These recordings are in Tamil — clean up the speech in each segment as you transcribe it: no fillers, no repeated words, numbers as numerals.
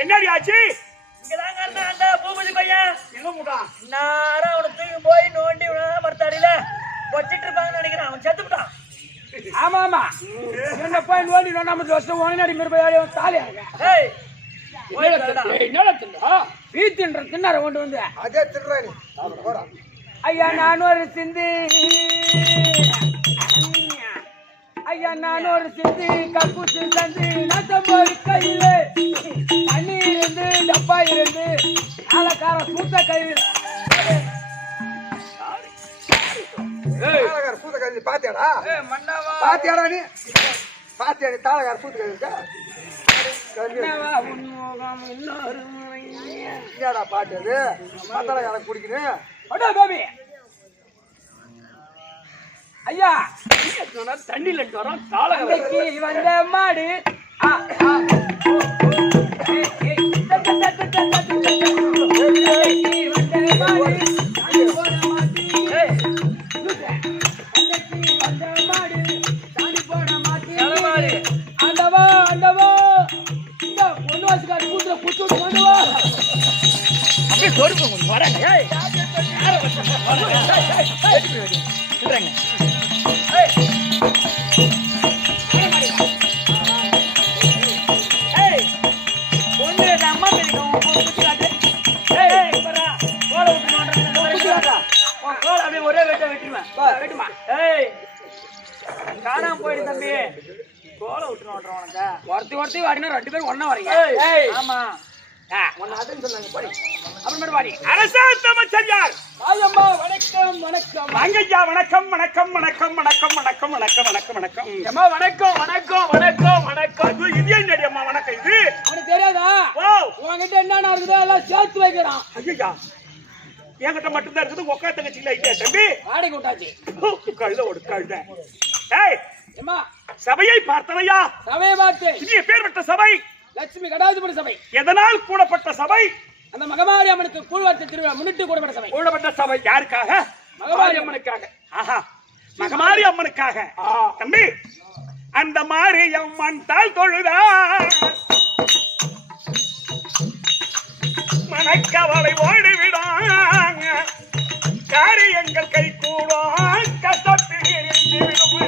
என்னடி ஆச்சு? இங்கதாங்க அந்த பூபதி பையன் எங்க போட்டான்? நாரா அவனை தூக்கி போய் நோண்டி மரத்தாடியில வச்சிட்டு இருப்பாங்கன்னு நினைக்கிறேன். அவன் செத்து விட்டான். ஆமா ஆமா, என்ன போய் நோண்டி நோண்டாம வருஷம் ஓனாடி மிருபையாடி தாலியாங்க. ஏய் என்னடா தின்னா வீட்டுன்ற தின்னார கொண்டு வந்து அதே தின்றானி. ஐயா நான் ஒரு சிந்தி, ஐயா நான் ஒரு சிந்தி கக்கூசி சந்தி நத்தம்போது கையில தண்ணி இருந்து டப்பா இருந்து ஆலக்கார சூத்த கையில் தாளகார சூத்த கையில் பாத்தியாடா? பாத்தியாடா நீ? பாத்தியா நீ தாளகார சூத்த கையில்? என்னடா பாட்டு அது? மத்தால எனக்கு குடிக்கணும் கோபி. ஐயா தண்ணில வரோம் வந்த மாடு அண்டவா அண்டவா இந்த பொண்ணு வாசிக்காரு கூட்டுல புத்து கொண்டுவா அப்படியே சொருப்பு வராங்க. ஒரே வெட்ட வெட்டுவேன். காணாம போயிடு தம்பி. கோலை விட்டு உனக்கு ஒருத்தி வாடினா 2 பேரும் ஒன்னா வரீங்க. ஆமா சேர்த்து வைக்கிறான். என்கிட்ட மட்டும்தான் இருக்குது. உக்கா தங்கச்சில இல்லையா தம்பி? வாடகை விட்டாச்சு. கழுத ஒரு கழுத. சபையை பார்த்தனையா? சபையை பார்த்து. இது பேர்பட்ட சபை லட்சுமி கடாதிபதி சபை. எதனால் கூடப்பட்ட சபை? அந்த மகமாரி அம்மனுக்கு கூழ்வார்த்தை திருவிழா முன்னிட்டு கூடப்பட்ட சபை. கூடப்பட்ட சபை யாருக்காக? மகமாரி அம்மனுக்காக. ஆஹா, மகமாரி அம்மனுக்காக. தம்பி, அந்த மாரி அம்மன் தாள் தொழுதா மனக்கவலை ஓடிவிடும், காரியங்கள் கை கூடும், கசப்பில் இருந்து விடும்.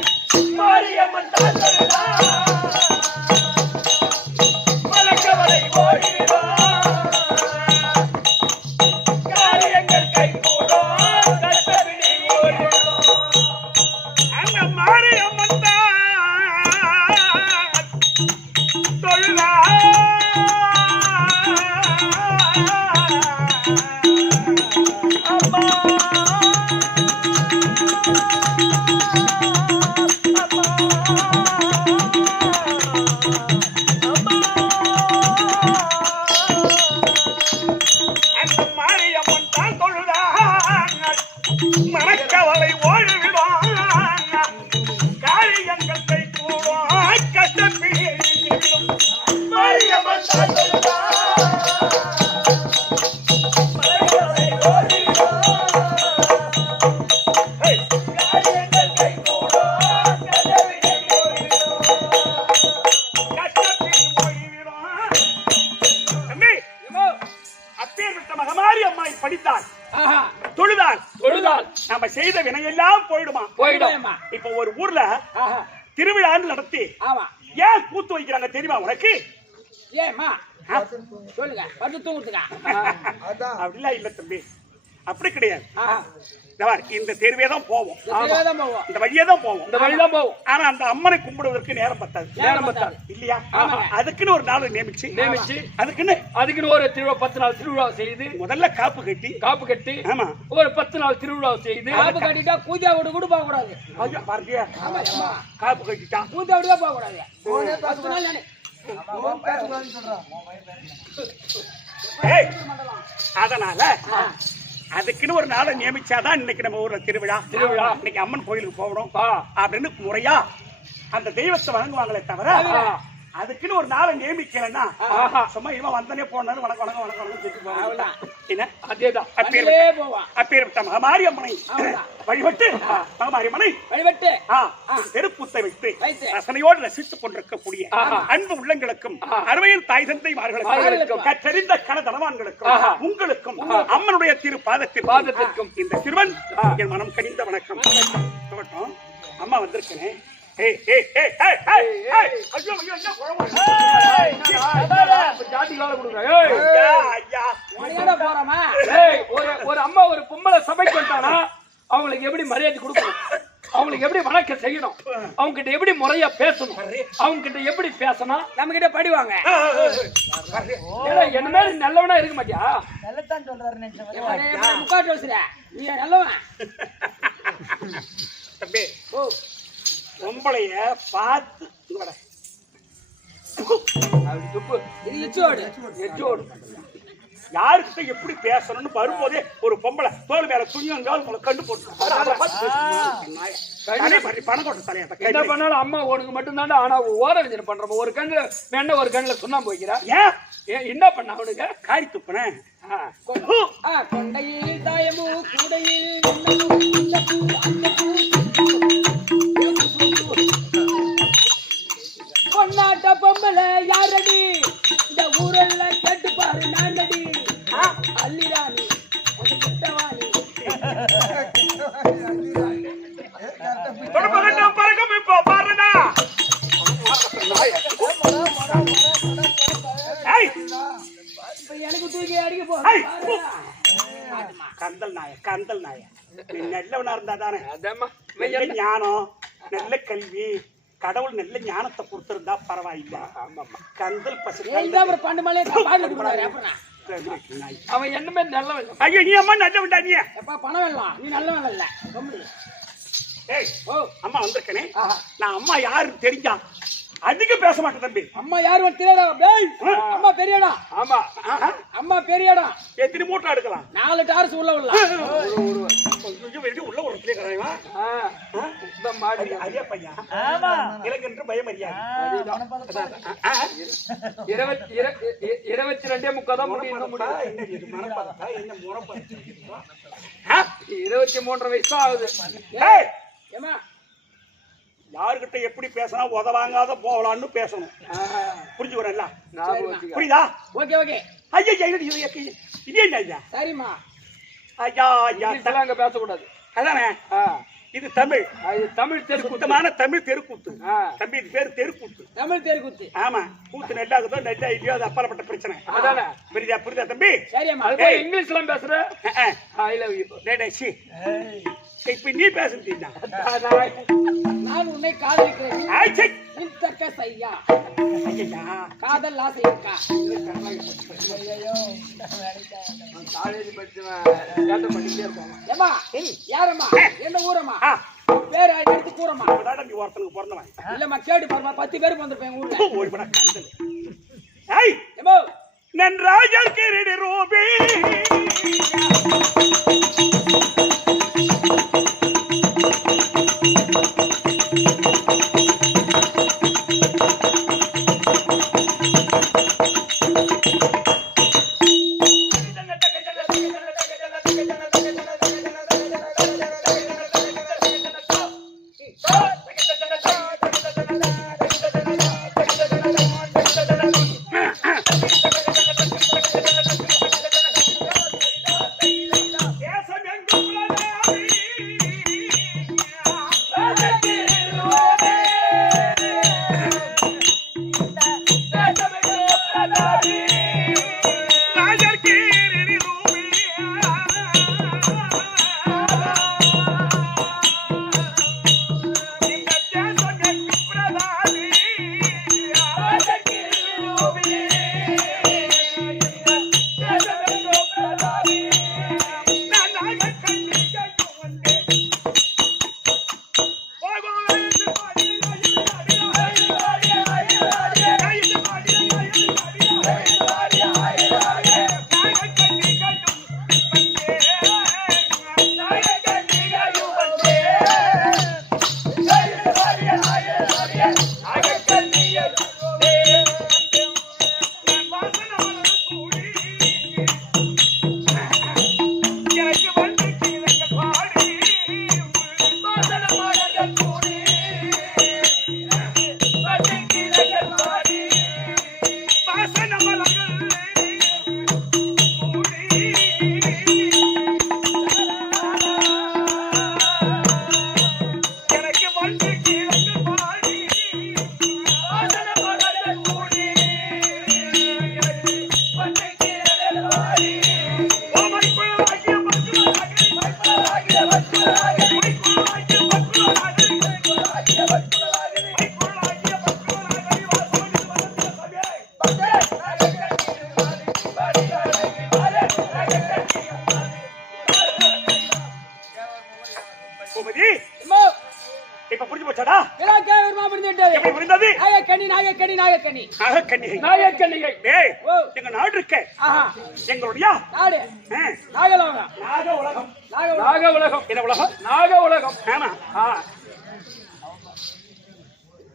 மாரியம்மன் தாள் தொழுதா மனக்கவலை ஓடிவிடும், காரியங்கள் கை கூடும், கசப்பில் ஓடிவிடும். அந்த மாரியம்மன் தாள் தொழுதா கஷ்டத்தில் போய்விடும். தம்பி, அப்பேற்பட்ட மகமாரி அம்மாவை படித்தால் ஆஹா தொழுதால் தொழுதால் நம்ம செய்த வினையெல்லாம் போயிடுமா? போயிடும். இப்ப ஒரு ஊர்ல ஆஹா திருவிழான்னு நடத்தி ஆமா ஏன் கூத்து வைக்கிறாங்க தெரியுமா உனக்கு? ஏம்மா சொல்லுங்க பட்டு தூங்குறதுக்கா? அதான் அப்படிலாம் இல்ல தம்பி, அப்படி கிடையாது. ஆஹா இந்த பாரு, இந்த தெருவே தான் போவோம், தான் போவோம். இந்த வழியே தான் போவோம், இந்த வழிதான் போவோம். ஆனா அந்த அம்மனை கும்பிடுவதற்கு நேரம் பத்தாது. நேரம் பத்தாது. இல்லையா? ஆமாங்க. அதுக்குன்னு ஒரு நாள் நியமிச்சு அதுக்குன்னு அதுக்குன்னு ஒரு திருவிழா 10 நாள் திருவிழா செய்து முதல்ல காப்பு கட்டி காப்பு கட்டி ஆமா ஒரு 10 நாள் திருவிழா செய்து காப்பு கட்டிட்டா பூஜா வீடு கூட போக கூடாது. ஐயா, பாருங்க, ஆமா ஆமா காப்பு கட்டிட்டான். பூஜா வீடு போக கூடாது. போனே 10 நாள் நானு. பேசக்கூடாதுன்னு சொல்றான். ஏய், அதனால அதுக்குன்னு ஒரு நாளை நியமிச்சாதான் இன்னைக்கு நம்ம ஊர்ல திருவிழா. இன்னைக்கு அம்மன் கோயிலுக்கு போகணும் அப்படின்னு முறையா அந்த தெய்வத்தை வணங்குவாங்களே தவிர அதுக்குன்னு ஒரு நாளை நியமிக்கலன்னா சும்மா இவன் வந்தனே போனாலும் வணக்கம் வணக்கம் வணக்கம் வணக்கம் சொல்லிட்டு போவாங்க. என்ன? அதேதான் அப்படியே போவான். அப்பேற்பட்ட மகமாரி அம்மனை வழிபட்டு மகமாரி அம்மனை வழிபட்டு தெருக்கூத்தை வைத்து வைத்து ரசனையோடு ரசித்துக் கொண்டிருக்கக்கூடிய அன்பு உள்ளங்களுக்கும் அருமையில் தாய் தந்தைமார்களுக்கும் கற்றறிந்த கனதனவான்களுக்கும் உங்களுக்கும் அம்மனுடைய திரு பாதத்திற்கும் இந்த சிறுவன் என் மனம் கனிந்த வணக்கம் சொல்லட்டும். அம்மா வந்திருக்கேன். போறோமா? ஒரு அம்மா ஒரு பொம்பளை சபைக்கு வந்தானா அவங்களுக்கு எப்படி மரியாதை கொடுக்கணும், அவங்களுக்கு எப்படி வணக்கம் செய்யணும், அவங்க கிட்ட எப்படி முறையா பேசணும், அவங்க கிட்ட எப்படி பேசணும், நம்ம கிட்ட படிவாங்க. என்ன மாதிரி நல்லவனா இருக்க மாட்டியா? நல்லதான் சொல்றாரு முக்காட்டு வச்சுற நீ நல்லவன். தம்பி, பொம்பளைய பார்த்து இது இச்சோடு எச்சோடு யாருக்கிட்ட எப்படி பேசணும்னு வரும்போதே ஒரு பொம்பளை தோல் மேல துணியங்க உங்களை கண்டு போட்டு பணம் கொட்ட தலையா என்ன பண்ணாலும் அம்மா உனக்கு மட்டும் தாண்டா. ஆனா ஓரவஞ்சனை பண்றோம். ஒரு கண்ணுல வெண்ண ஒரு கண்ணுல சுண்ணாம்பு வைக்கிறா. ஏன் என்ன பண்ண அவனுக்கு காரி துப்புனேன். கொண்டையில் தாயமு கூடையில் பொன்னாட்ட பொம்பளை யாரடி இந்த ஊரெல்லாம் கேட்டு பாரு நானடி அல்லிராணி கிட்டவாணி பாருடா எனக்கு தூக்கி அடிக்க போ. கந்தல் நாய கந்தல் நாய நீ நல்லவனா இருந்தா தானே அதம்மா நல்ல ஞானம் நல்ல கல்வி கடவுள் நல்ல ஞானத்தை கொடுத்திருந்தா பரவாயில்ல. கந்தல் பசங்க பண்டு மலையை பாடல கொடுக்குறாரு. அப்புறம் அவன் என்னமே நல்லவன். ஐயோ, நீ அம்மா நல்லவன்டா. நீ எப்பா பணம் வேலாம், நீ நல்லவன் இல்ல. ஏய், அம்மா வந்திருக்கனே. நான் அம்மா யாருன்னு தெரிஞ்சா அதிகம் பேச மாட்டேன் தம்பி. அம்மா யாரும் தெரியாதா? டேய், அம்மா பெரியடா. ஆமா, அம்மா பெரியடா. எத்தனை மூட்டை எடுக்கலாம்? 4 டார்ஸ் உள்ள உள்ள உள்ள ஒரு கிடையாது. அதே பையன் இலங்கன்று பயமறியாது. 22:45 தான் முடியும். 23 வயசு தான் ஆகுது. ஏமா யாருக்கிட்ட எப்படி பேசினா உதவாங்காத போகலான்னு பேசணும். புரிஞ்சுக்கிறேன்ல? புரியுதா? Okay okay. ஐயா இது என்ன ஐயா? சரிம்மா. ஐயா ஐயா அங்க பேசக்கூடாது. அதானே, இது தமிழ். இது தமிழ் தெருக்கூத்து. சுத்தமான தமிழ் தெருக்கூத்து. தம்பி, இது பேரு தெருக்கூத்து. தமிழ் தெருக்கூத்து. ஆமா, கூத்து நெல்லாகுதோ நெல்லா இல்லையோ அது அப்பாற்பட்ட பிரச்சனை. அதானே. புரியுதா தம்பி? சரிம்மா. அது போய் இங்கிலீஷ்ல பேசுற. I love you. இப்ப நீ பேசுறீங்க. நான் உன்னை காதலிக்கிறேன். தக்க செய்யா காதல் ஆசை இருக்கா? காலேஜ் படிச்சவன் கேட்ட பண்ணிட்டே இருப்பாங்க. ஏமா யாரம்மா? என்ன ஊரம்மா? பேர் எடுத்து கூறமா? நீ ஒருத்தனுக்கு பிறந்தவன் இல்லம்மா, கேட்டு பாருமா. 10 பேர் வந்திருப்பேன் ஊர்ல. ஓடிபட கந்தல். ஏய், ஏமோ நன்றாஜர் கிரடி ரூபி பூபதி அம்மா, இப்ப புரிஞ்சு போச்சாடா? விழாக்கே வருமா புரிஞ்சுட்டது. எப்படி புரிந்தது? நாயக்கண்ணி நாயக்கண்ணி நாயக்கண்ணி நாகக்கன்னிகை. நாயக்கன்னிகை. டேய், ஓ. எங்க நாடு இருக்கே, ஆஹா எங்களுடைய நாடு ஆ, நாகலோகம் நாக உலகம். நாகலோகம் நாக உலகம். என்ன உலகம்? நாக உலகம். ஆமா.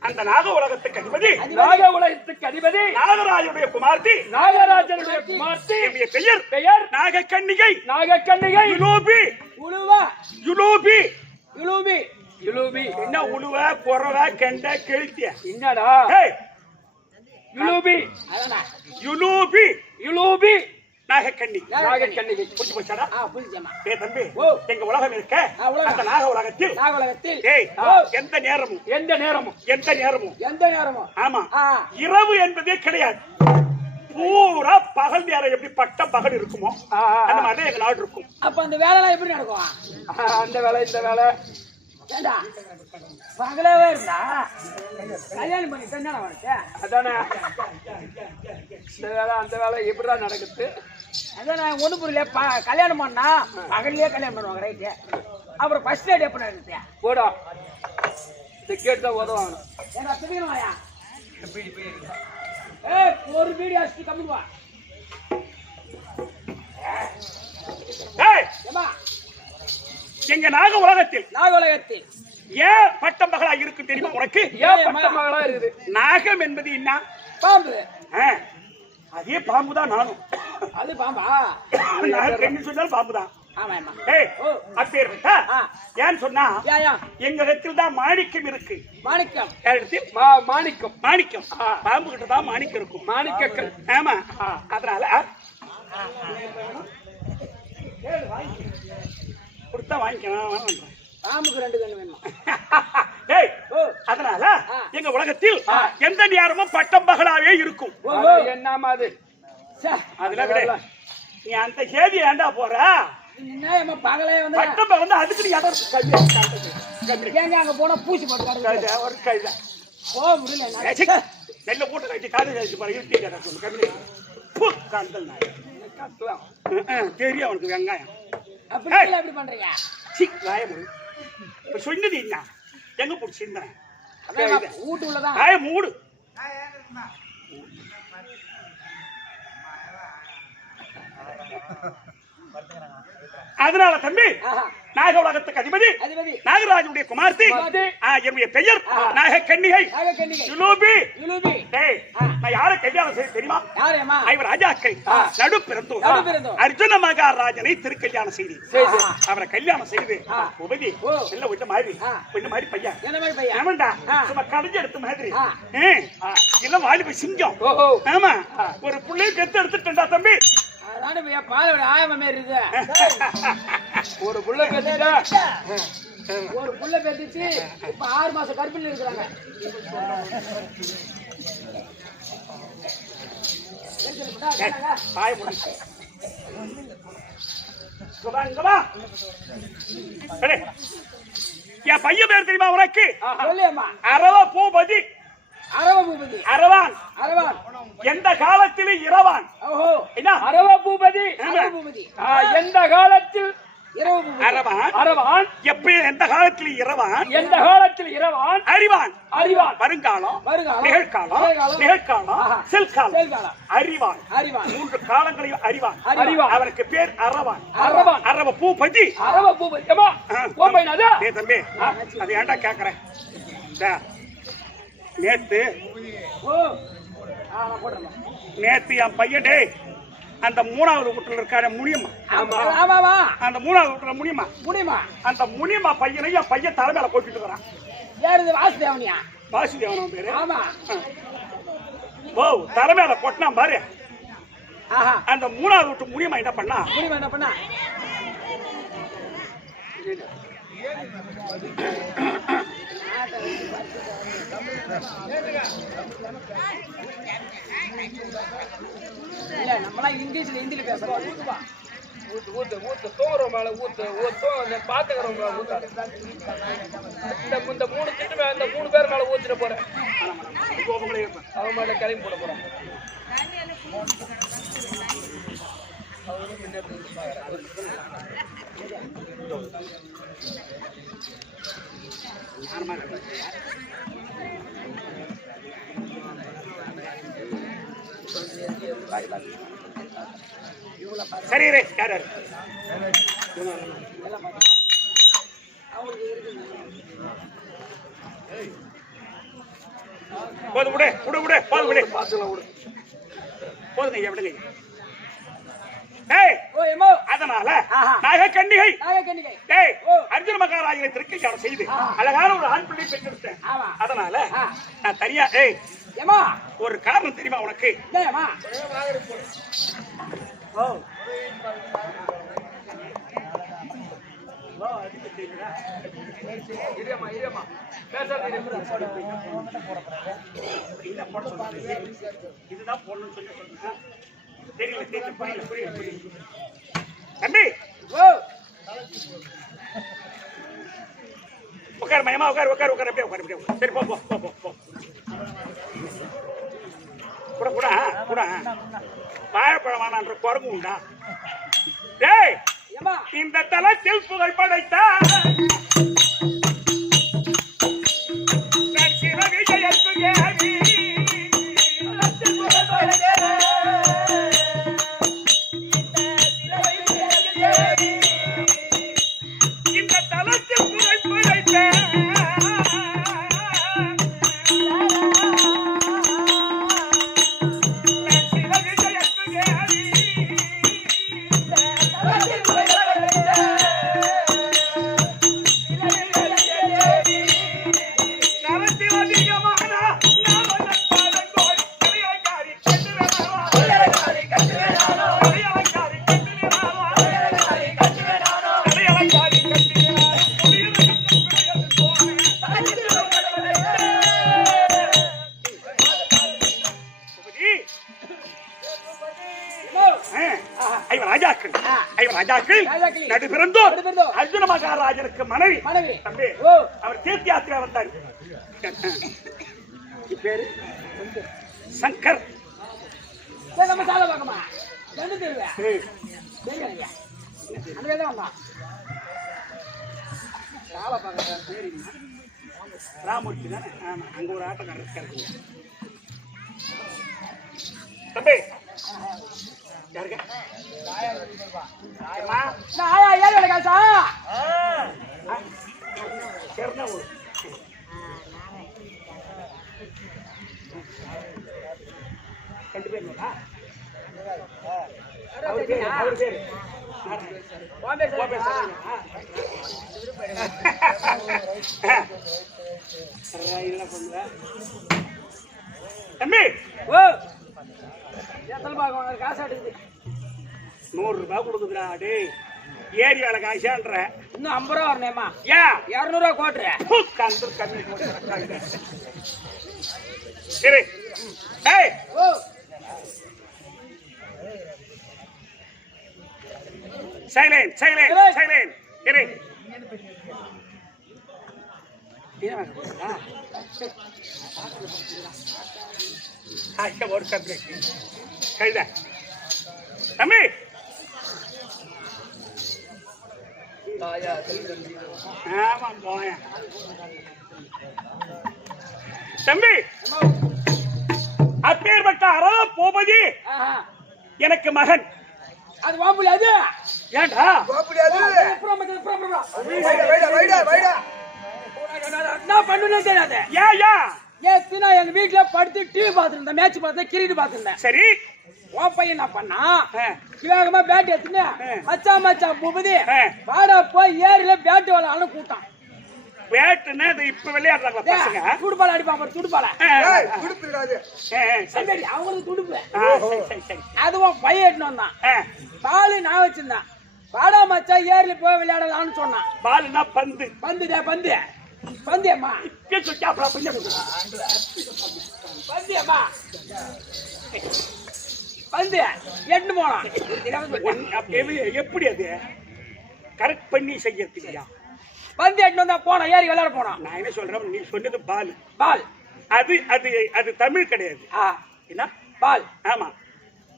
அந்த நாக உலகத்துக்கு அதிபதி நாக உலகத்துக்கு அதிபதி நாகராஜனுடைய குமார்த்தி, நாகராஜனுடைய குமார்த்தி. என்னுடைய பெயர் பெயர் நாகக்கன்னிகை. நாகக்கன்னிகை. யுலோபி. உழுவா யுலோபி. இழுவி யுலூபி. என்ன உழுவ குறவ கெண்ட கெழுத்திய? என்னடா ஏய், யுலூபி. அதானா யுலோபி யுலூபி. நாகக்கன்னி. நாகக்கன்னிகை. புரிஞ்சு போச்சாடா? புரிஞ்சம்மா ஏய் தம்பி, ஓ. எங்க உலகம் இருக்க, உலகம். அந்த நாக உலகத்தில் நாகலோகத்தில் ஏய், ஓ. எந்த நேரமும் எந்த நேரமும் எந்த நேரமும் எந்த நேரமும் ஆமா ஆ இரவு என்பதே கிடையாது. பூரா பகல் நேரம் எப்படி பட்ட பகல் இருக்குமோ அந்த மாதிரி எங்க நாடு இருக்கும். அப்ப அந்த வேலைலாம் எப்படி நடக்கும்? அந்த வேலை இந்த வேலை ஏண்டா பகலாவே இருந்தா கல்யாணம் பண்ணி தந்தானே உனக்கு? அதானே. இந்த வேலை அந்த வேலை எப்படிதான் நடக்குது? அதான் நான் ஒண்ணு புரியல. கல்யாணம் பண்ணா பகல்லையே கல்யாணம் பண்ணுவாங்க, ரைட்டு. அப்புறம் ஃபர்ஸ்ட் டேட் எப்ப நடக்குது? போடா டிக்கெட் தான் உதவாங்க. ஏன்னா துணிக்கணுமாயா? ஏய், ஒரு வீடியோ அடிச்சு கம்மிடுவா. ஏய், ஏமா எங்க நாக உலகத்தில் நாகலோகத்தில் ஏன் பட்டம் பகலா இருக்கு தெரியுமா உனக்கு? ஏன் பட்ட மகளா இருக்குது? நாகம் என்பது என்ன? பாம்பு. ஆ, அதே பாம்புதான் நானும். அது பாம்பா? நாகக்கன்னி சொன்னால் பாம்புதான். ஆமா ஆமா. ஏய், ஓ. அப்பேற்பட்ட ஆ. ஏன்னு சொன்னா யா எங்க இடத்தில் தான் மாணிக்கம் இருக்கு. மாணிக்கம். இடத்தில் மாணிக்கம். மாணிக்கம். பாம்பு கிட்ட தான் மாணிக்கம் இருக்கும். மாணிக்கக்கல். ஆமா. அதனால கொடுத்தா வாங்கிக்கலாம். பாம்புக்கு 2 கண்ணு வேணுமா? ஏய், ஓ. அதனால ஆ. எங்க உலகத்தில் எந்த நேரமும் பட்டம் பகலாவே இருக்கும். ஓ. என்னமா அது? சே, அதுல விட நீ அந்த சேதி ஏண்டா போற? என்ன ஏமா பகலே வந்து பட்டம் பகல் வந்து அதுக்கு நீ எதாவது ஏங்க அங்க போனா பூசி போட்டு காடுது. ஒரு கைத போக முடியல என்னால. நெல்ல போட்டு கழிச்சு காது கழிச்சு பாரு. இருட்டி கேட்டா சொல்லு கம்மி பூ காந்தல் நாய் தெரியும் அவனுக்கு வெங்காயம். அப்படி இல்ல, எப்படி பண்றீங்க? சிக் வாயம் இப்ப சொன்னது என்ன எங்க போட்டு சிந்தனை அதான் வீட்டு உள்ளதான். ஆய மூடு. அதனால தம்பி ஆஹா. நாக உலகத்துக்கு அதிபதி அதிபதி நாகராஜனுடைய குமார்த்தி. குமார்த்தி. என்னுடைய பெயர் நாகக்கன்னிகை. நாகக்கன்னிகை. யுலோபி. இழுவி. டேய், நான் யாரை கல்யாணம் செய்ய தெரியுமா? யாரேம்மா? ஐவர் ராஜாக்கள் நடு பிறந்தோர் நடுப்பிறந்தோர். அர்ஜுன மகாராஜனை திருக்கல்யாணம் செய்து சரி. அவரை கல்யாணம் செய்து ஆ. உபதி ஓ. நல்ல விட்ட மாதிரி ஆ. விட்ட மாதிரி பையன் என்ன மாதிரி பையன்? ஆமாண்டா ஆ. சும்மா கடைஞ்சு எடுத்த மாதிரி ஆ. எல்லாம் வாலிப சிங்கம். ஓஹோ. ஆமா ஒரு புள்ளைய பெத்து எடுத்துட்டா தம்பி. அதானே பையன் பாலோட ஆயமா மாதிரி இருக்கு. ஒரு புள்ள பேசிட்டா ஒரு புள்ள பெத்துச்சு, இப்ப 6 மாசம் கர்ப்பிணி இருக்கிறாங்க. பாய முடிச்சு இங்க வா. சரி. என் பையன் பேர் தெரியுமா உனக்கு? சொல்லியம்மா. அரவ பூபதி. அரவ பூபதி. அரவான். அரவான். எந்த காலத்திலும் இரவான். ஓஹோ. என்ன அரவ பூபதி. அரவ பூபதி. எந்த காலத்தில் இரவு பூபதி. அரவான். அரவான். எப்படி எந்த காலத்திலும் இரவான். எந்த காலத்தில் இரவான். அறிவான். அறிவான். வருங்காலம் வருகாலம். நிகழ்காலம் நிகழ்காலம். நிகழ்காலம் ஆஹா. செல்காலம் செல்காலம். அறிவான். அறிவான். 3 காலங்களையும் அறிவான். அறிவான். அவனுக்கு பேர் அரவான். அரவான். அரவ பூபதி. அரவ பூபதி. ஏமா கோம்பைனாதா? டேய் தம்பி, அது ஏன்டா கேக்குறேன்? நேத்து ஓ. நான் போடுறேன். நேத்து என் பையன் டேய் அந்த 3வது வீட்டுல இருக்காரு முனியம்மா. ஆமாவா? அந்த 3வது வீட்டுல முனியம்மா. முடியுமா? அந்த முனியம்மா பையனை என் பையன் தலைமையில போட்டுட்டு வரான். யார் இது? வாசுதேவனியா? வாசுதேவன் பேரு. ஆமா. ஓ தலைமையில போட்டுனா பாரு ஆஹா அந்த மூணாவது வீட்டு முடியுமா என்ன பண்ணா முடியுமா என்ன பண்ணா இல்ல நம்மளாம் இங்கிலீஷ்ல ஹிந்தில பேசுறோம் ஊத்து ஊத்து ஊத்து தூங்குறோம் மேல ஊத்து ஊத்து பாத்துக்கிறோம் ஊத்தாது இந்த மூணு திட்டு மேல இந்த 3 பேர் மேல ஊத்திட்டு போறேன் அவங்க மேல கிளம்பி போட போறேன் சரி யாரு போது விடு விடு விடு போது விடு போதுங்க ஐயா விடுங்க ஏய் ஓ எமோ அதனால நாகக்கன்னிகை நாகக்கன்னிகை ஏய் அர்ஜுன மகாராஜனை திருக்கல்யாணம் செய்து அழகான ஒரு ஆண் பிள்ளை பெற்றெடுத்தேன் ஆமா அதனால நான் தனியா ஏய் எமோ ஒரு காரணம் தெரியுமா உனக்கு ஏமா ஓ இருமா இருமா பேசாதீங்க இதுதான் பொண்ணு சொல்லி சொல்லுங்க தெரியல தெரியல புரியல புரியல புரியல தம்பி ஓ உட்கார் மயமா உட்கார் உட்கார் உட்கார் அப்படியே உட்கார் அப்படியே சரி போ போ போ போ போ கூட கூட கூட வாழைப்பழம் வேணான்ற குரங்கு உண்டா டேய் எமா இந்த தலத்தில் புகழ் படைத்த நடுபிறந்தோர் அர்ஜுன மகாராஜனுக்கு மனைவி தம்பி அவர் தீர்த்த யாத்திரை வந்தார் பேரு சங்கர் நம்ம சால பார்க்கமா ரெண்டு தெருவே அங்கதான் வந்தா சால பார்க்க பேரு ராமூர்த்தி தானே ஆமா அங்க ஒரு ஆட்டக்காரர் இருக்காரு தம்பி யாருங்க ஆயா ஏழு காசா ரெண்டு பேர் அவர் பேரு தம்பி ஓ எத்தனை பார்க்க காசு எடுக்குது 100 ரூபாய் கொடுக்குதுடா டேய் ஏரியால காசான்ற இன்னும் 50 ரூபா வரணுமா ஏன் 200 ரூபா கோட்டுற கந்து கம்மி சரி ஏய் ஓ சைலண்ட் சைலண்ட் சைலண்ட் இரு ஒரு தம்பி கைத தம்பி ஆமா போய தம்பி அப்பேற்பட்ட அரா பூபதி எனக்கு மகன் அது வாம்புல அது ஏண்டா நான் பண்ணுனே தெரியாது ஏன் தினா எங்க வீட்டுல படுத்து டிவி பாத்துருந்தேன் மேட்ச் பார்த்தேன் கிரிக்கெட் பாத்துருந்தேன் சரி உன் பையன் என்ன பண்ணா வேகமா பேட் எடுத்துன்னு மச்சா பூபதி வாடா போய் ஏரியில பேட் விளையாட கூட்டான் வேட்டுன்னு இது இப்ப விளையாடுறாங்களா பசங்க? துடுப்பால அடிப்பாங்க பாரு, துடுப்பால. ஏய் குடுத்துடாது. சரி சரி, அவங்களுக்கு துடுப்பு. சரி சரி. அதுவும் பையன் எட்டுன்னு வந்தான். பாலு நான் வச்சிருந்தேன். வாடா மச்சான் ஏரியில போய் விளையாடலாம்னு சொன்னான். பாலுனா பந்து. பந்துடா பந்து. பந்தியம்மா. கேட்கப்பா பந்து. பந்தியம்மா. பந்து எட்டு போனான். எப்படி அது கரெக்ட் பண்ணி செய்யறதுலையா? பந்து எட்டு வந்தா போனான், ஏறி விளையாட போனான். நான் என்ன சொல்றேன், நீ சொன்னது பால். பால். அது அது அது தமிழ் கிடையாது. என்ன பால்? ஆமா.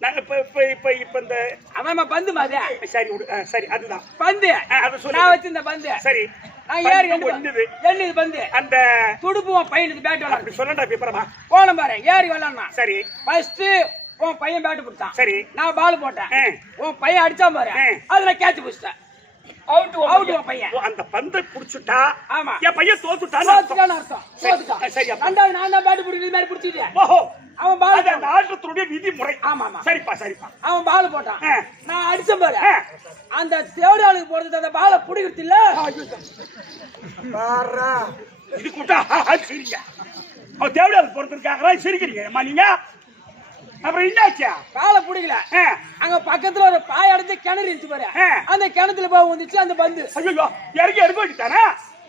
நான் இப்ப இப்ப இப்ப இப்ப இந்த அவன் பந்து மாதிரி. சரி சரி அதுதான் பந்து. அது சொல்லு. நான் வச்சிருந்த பந்து. சரி நான் ஏறி ஒண்ணுது என்னது பந்து? அந்த துடுப்பும் பையனுக்கு பேட் விளையாடு. அப்படி சொல்லண்டா பேப்பரமா போன பாரு, ஏறி விளையாடுனா. சரி ஃபர்ஸ்ட் உன் பையன் பேட் கொடுத்தான். சரி நான் பால் போட்டேன். உன் பையன் அடிச்சான் பாரு, அதுல கேட்ச் பிடிச்சிட்டேன். அவுட் அவுட் உன் பையன். அந்த பந்தை புடிச்சுட்டா ஆமா, என் பையன் தோத்துட்டான்னு அர்த்தம். தோத்துட்டான். சரி ரெண்டாவது நான் தான் பேட் பிடிக்கிறது மாதிரி பிடிச்சிட்டேன். ஓஹோ, அவன் பால் அந்த ஆட்டத்துடைய விதிமுறை. ஆமா ஆமா. சரிப்பா சரிப்பா. அவன் பால் போட்டான், நான் அடிச்சேன் பாரு. அந்த தேவடி ஆளுக்கு போடுறது அந்த பாலை பிடிக்கிறது இல்ல. பாரா இது கூட்டா சிரிங்க. அவன் தேவடியால் பொறுத்திருக்காங்க சிரிக்கிறீங்க அம்மா நீங்க. அப்புறம் என்னாச்சா? பாலை பிடிக்கல. அங்க பக்கத்துல ஒரு பாய் அடைஞ்ச கிணறு இருந்துச்சு பாரு. அந்த கிணத்துல போய் வந்துச்சு அந்த பந்து. ஐயோ இறங்கி இறங்க வேண்டித்தானே.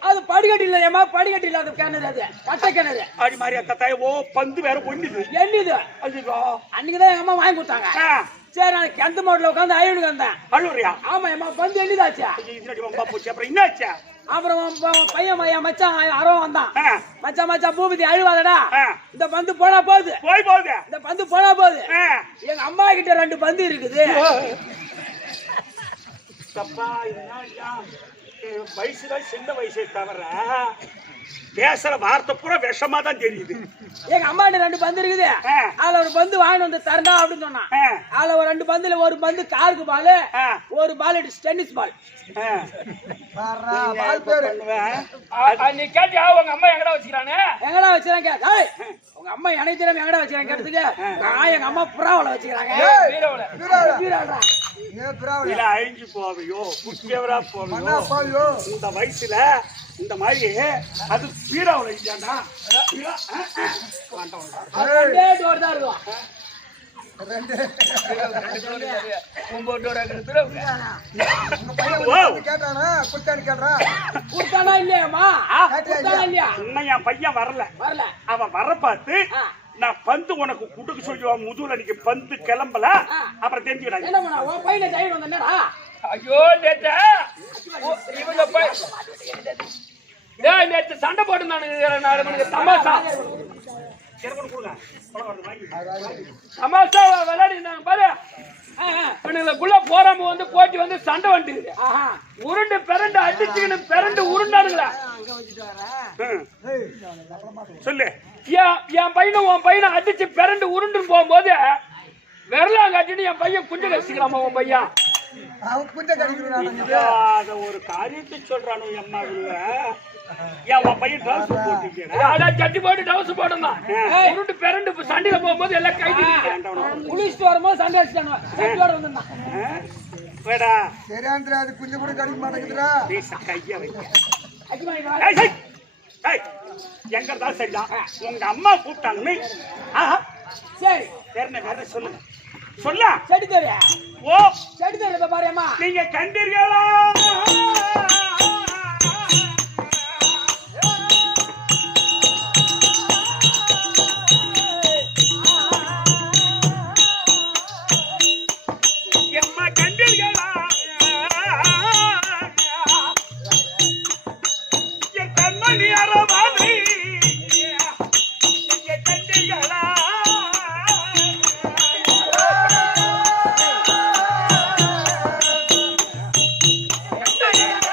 அது படிக்கட்டு இல்ல ஏமா, படிக்கட்டு இல்ல. அது கிணறு, அது கட்ட கிணறு. ஆடி மாதிரியா தத்தாய ஓ பந்து வேற ஒண்ணுது. என்னது? ஐயோ அன்னைக்குதான் எங்க அம்மா வாங்கி கொடுத்தாங்க. சரி, நான் கிணத்து மாட்டுல உட்காந்து அழுவுக்கு வந்தேன். அழுவுறியா? ஆமா ஏமா, பந்து என்னதாச்சா? போச்சு. அப்புறம் என்னாச்சா? அப்புறம் பையன் மச்சான் யாரோ வந்தான். மச்சான் மச்சான் பூபதி அழுவாதடா, இந்த பந்து போனா போகுது, போய் போகுது, இந்த பந்து போனா போகுது. எங்க அம்மா கிட்ட 2 பந்து இருக்குது. தப்பா வயசுதான் சின்ன வயசை தவிர பேசுற வார்த்தை பூரா விஷமா தான் தெரியுது. எங்க அம்மா கிட்ட 2 பந்து இருக்குது. அதுல ஒரு பந்து வாங்கி வந்து தரண்டா அப்படின்னு சொன்னான். அதுல ஒரு 2 பந்துல ஒரு பந்து காருக்கு பால், ஒரு பால் டென்னிஸ் பால். நீ கேட்டியா உங்க அம்மா எங்கடா வச்சுக்கிறானே? எங்கடா வச்சுறாங்க? உங்க அம்மா எனக்கு தெரியாம எங்கடா வச்சுறாங்க கேட்டதுக்கு, நான் எங்க அம்மா புறாவல வச்சுக்கிறாங்க. அழிஞ்சு போவையோ குட்டியவரா போவையோ இந்த வயசுல இந்த மாதிரி அது பீராவுல இல்லையாண்டா. தான் இருக்கும். குட்டானா இல்லையாமா? இல்லையா? இன்னும் என் பையன் வரல. அவன் வர பார்த்து நான் பந்து உனக்கு குடுக்க சொல்லுவான். முதுகுல அன்னைக்கு பந்து கிளம்பல. அப்புறம் தெரிஞ்சுக்கிறாங்க. ஐயோ நேத்து இவங்க நேத்து சண்டை போட்டு தமாசா தமாசா விளையாடினாங்க பாரு. இவனுக்குள்ள போறாம வந்து போட்டி வந்து சண்டை வந்துருக்குது. உருண்டு பிறண்டு அடிச்சுக்கின்னு பிறண்டு உருண்டானுங்களா? சொல்லு. என் பையனை உன் பையனை அடிச்சு பிறண்டு உருண்டுன்னு போகும்போது விரலாம் காட்டிட்டு என் பையன் குஞ்சு கசிக்கலாமா? உன் பையன் ஒரு காரியத்தை சொல்றானு அம்மா. என் பையன் சட்டி போட்டு டவுஸ் போடணும். உருண்டு பிறண்டு சண்டையில போகும்போது எல்லாம் கைது குளிச்சுட்டு வரும்போது சண்டை அடிச்சுட்டாங்க. வந்திருந்தான் அது கொஞ்சம் கூட கடிக்க மாட்டேங்குதுடா. கைய வைக்க எங்கதான் சரிதான். உங்க அம்மா கூப்பிட்டாங்கன்னு சரி சரி வேற சொல்லுங்க. சொல்ல செடி தெரிய. ஓ செடி தெரிய பாருமா. நீங்க கண்டீர்களா? எம்மா கண்டீர்களா? என் கண்மணி அரவாதி நீங்க கண்டீர்களா? Yeah.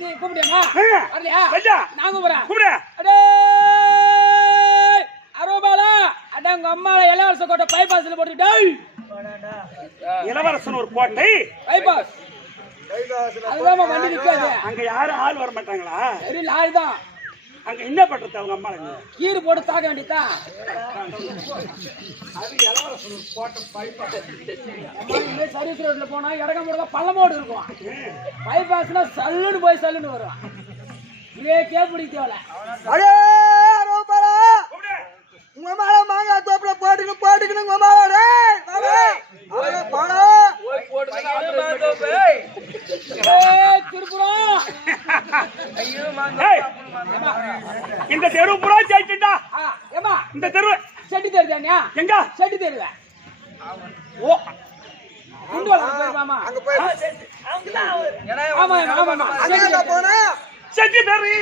எது கூப்பிட்டியாமா வரலையா வந்தா நான் கூப்பிடுறேன் கூப்பிடு அடே அரோபாலா அட உங்க அம்மால இளவரச கோட்டை பைபாஸ்ல போட்டு டேய் இளவரசன் ஒரு கோட்டை பைபாஸ் அதுதான் வண்டி நிக்காது அங்க யாரும் ஆள் வர மாட்டாங்களா சரி லாரி தான் அங்க என்ன பண்றது அவங்க அம்மா கீறு போட்டு தாக்க வேண்டியதான் அது இளவரசன் ஒரு கோட்டை பைபாஸ் சர்வீஸ் ரோட்ல போனா இடக்கம் போடுறதா பள்ளமோடு இருக்கும் பைபாஸ்னா சல்லுன்னு போய் சல்லுன்னு வரும் பிரேக்கே பிடிக்கல அடே ரோபரா உங்க மேல மாங்காய் தோப்புல போட்டுக்கணும் உங்க மேல டேய் பாடா பாடா போய் போட்டு திருப்புறம் ஏய், இந்த தெரு புறா ஜெயிச்சுட்டா ஏமா இந்த தெரு செட்டி தெரியுதானியா எங்க செட்டி தெரியுவேன் ஓ குண்டு வளர்ந்து போயிருப்பாமா அங்க போய் ஆமா ஆமா அங்க போனா செட்டி தெரு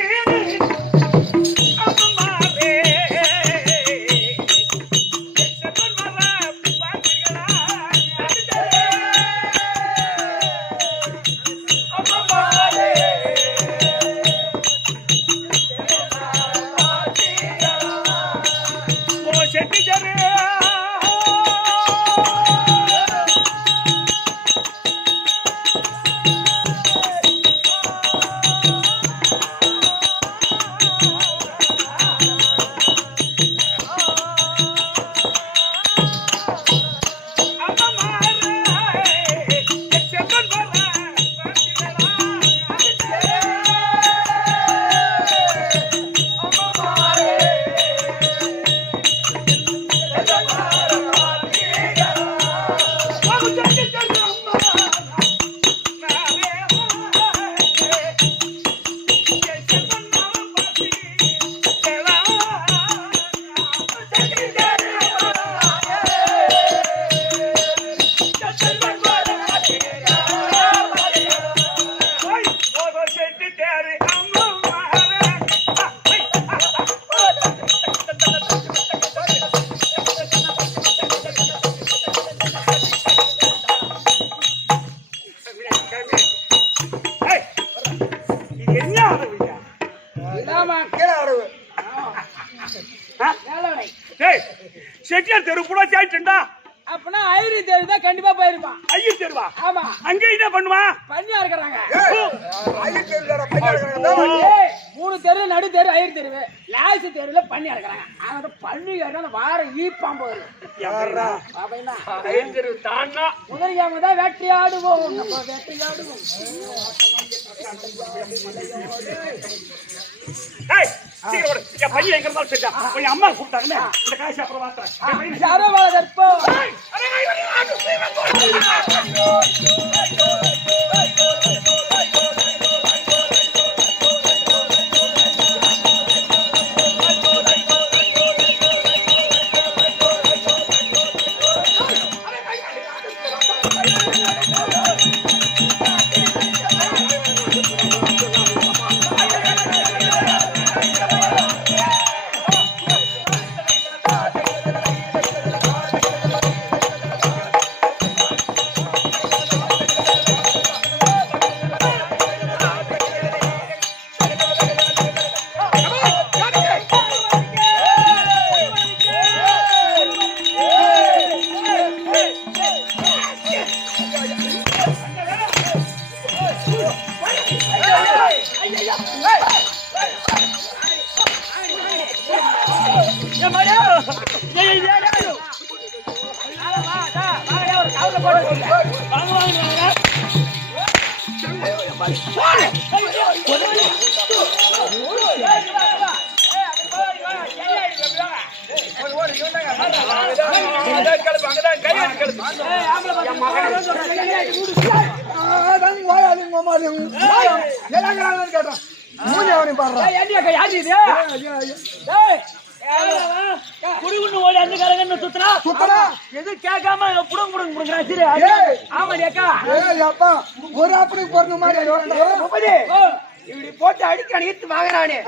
செட்டியார் தெரு புறா ஜெயிச்சுட்டா அப்பனா ஐரி தெரியுதா கண்டிப்பா போயிருப்பான் ஐயோ தெருவா ஆமா அங்க என்ன பண்ணுவா பண்ணியா இருக்கிறாங்க ஐயர் தெருலடா பையன் ஏய், 3 தெரு நடு தெரு ஐயர் தெருவு லாஸ்ட் தெருவுல பண்ணி இருக்கிறாங்க அந்த பண்ணி கேட்டா வார ஈப்பான் போகுது யாரா அப்படின்னா ஐயரு தாண்டா முதலியாம தான் வேட்டையாடுவோம் நம்ம வேட்டையாடுவோம் ஏய் சீக்கிரம் ஓடு என் பையன் எங்க இருந்தாலும் சரிடா உன் அம்மா கூப்பிட்டாங்க இந்த காசு அப்புறம் வாங்குறேன் யாரோ வளர்ப்போ ஒரு அப்படிக்கு போறது மாதிரி இப்படி போட்டு அடிக்க அடித்து வாங்குறானே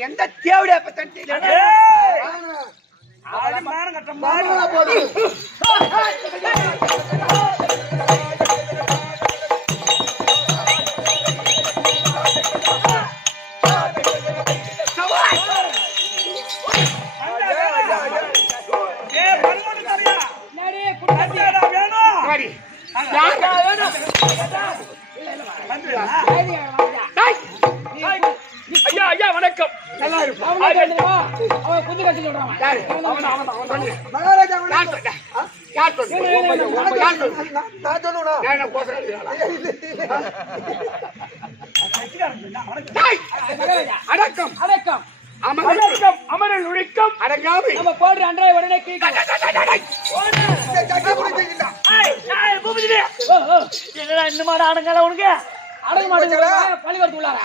எந்த தேவையா போது தான் இருப்பான். அவன் தெரியுமா அவன் குஞ்சு கட்டி சொல்றான் யாரு? அவன் சொல்லு. மகாராஜா யார் சொன்ன? யார் சொன்ன? யார் சொன்ன? நான் சொல்லுவேனா நான் என்ன கோசம் அடிக்கிறானா? டேய், மகாராஜா அடக்கம் அடக்கம் அமரக்கம் அமரல் உழைக்கம் அடங்காமை. நம்ம போடுற அன்றைய உடனே கீழே சட்டி குடிச்சிட்டா என்னடா இன்னுமாடா ஆடுங்களா உனக்கு அடங்க மாட்டேங்குது பள்ளி வரது உள்ளார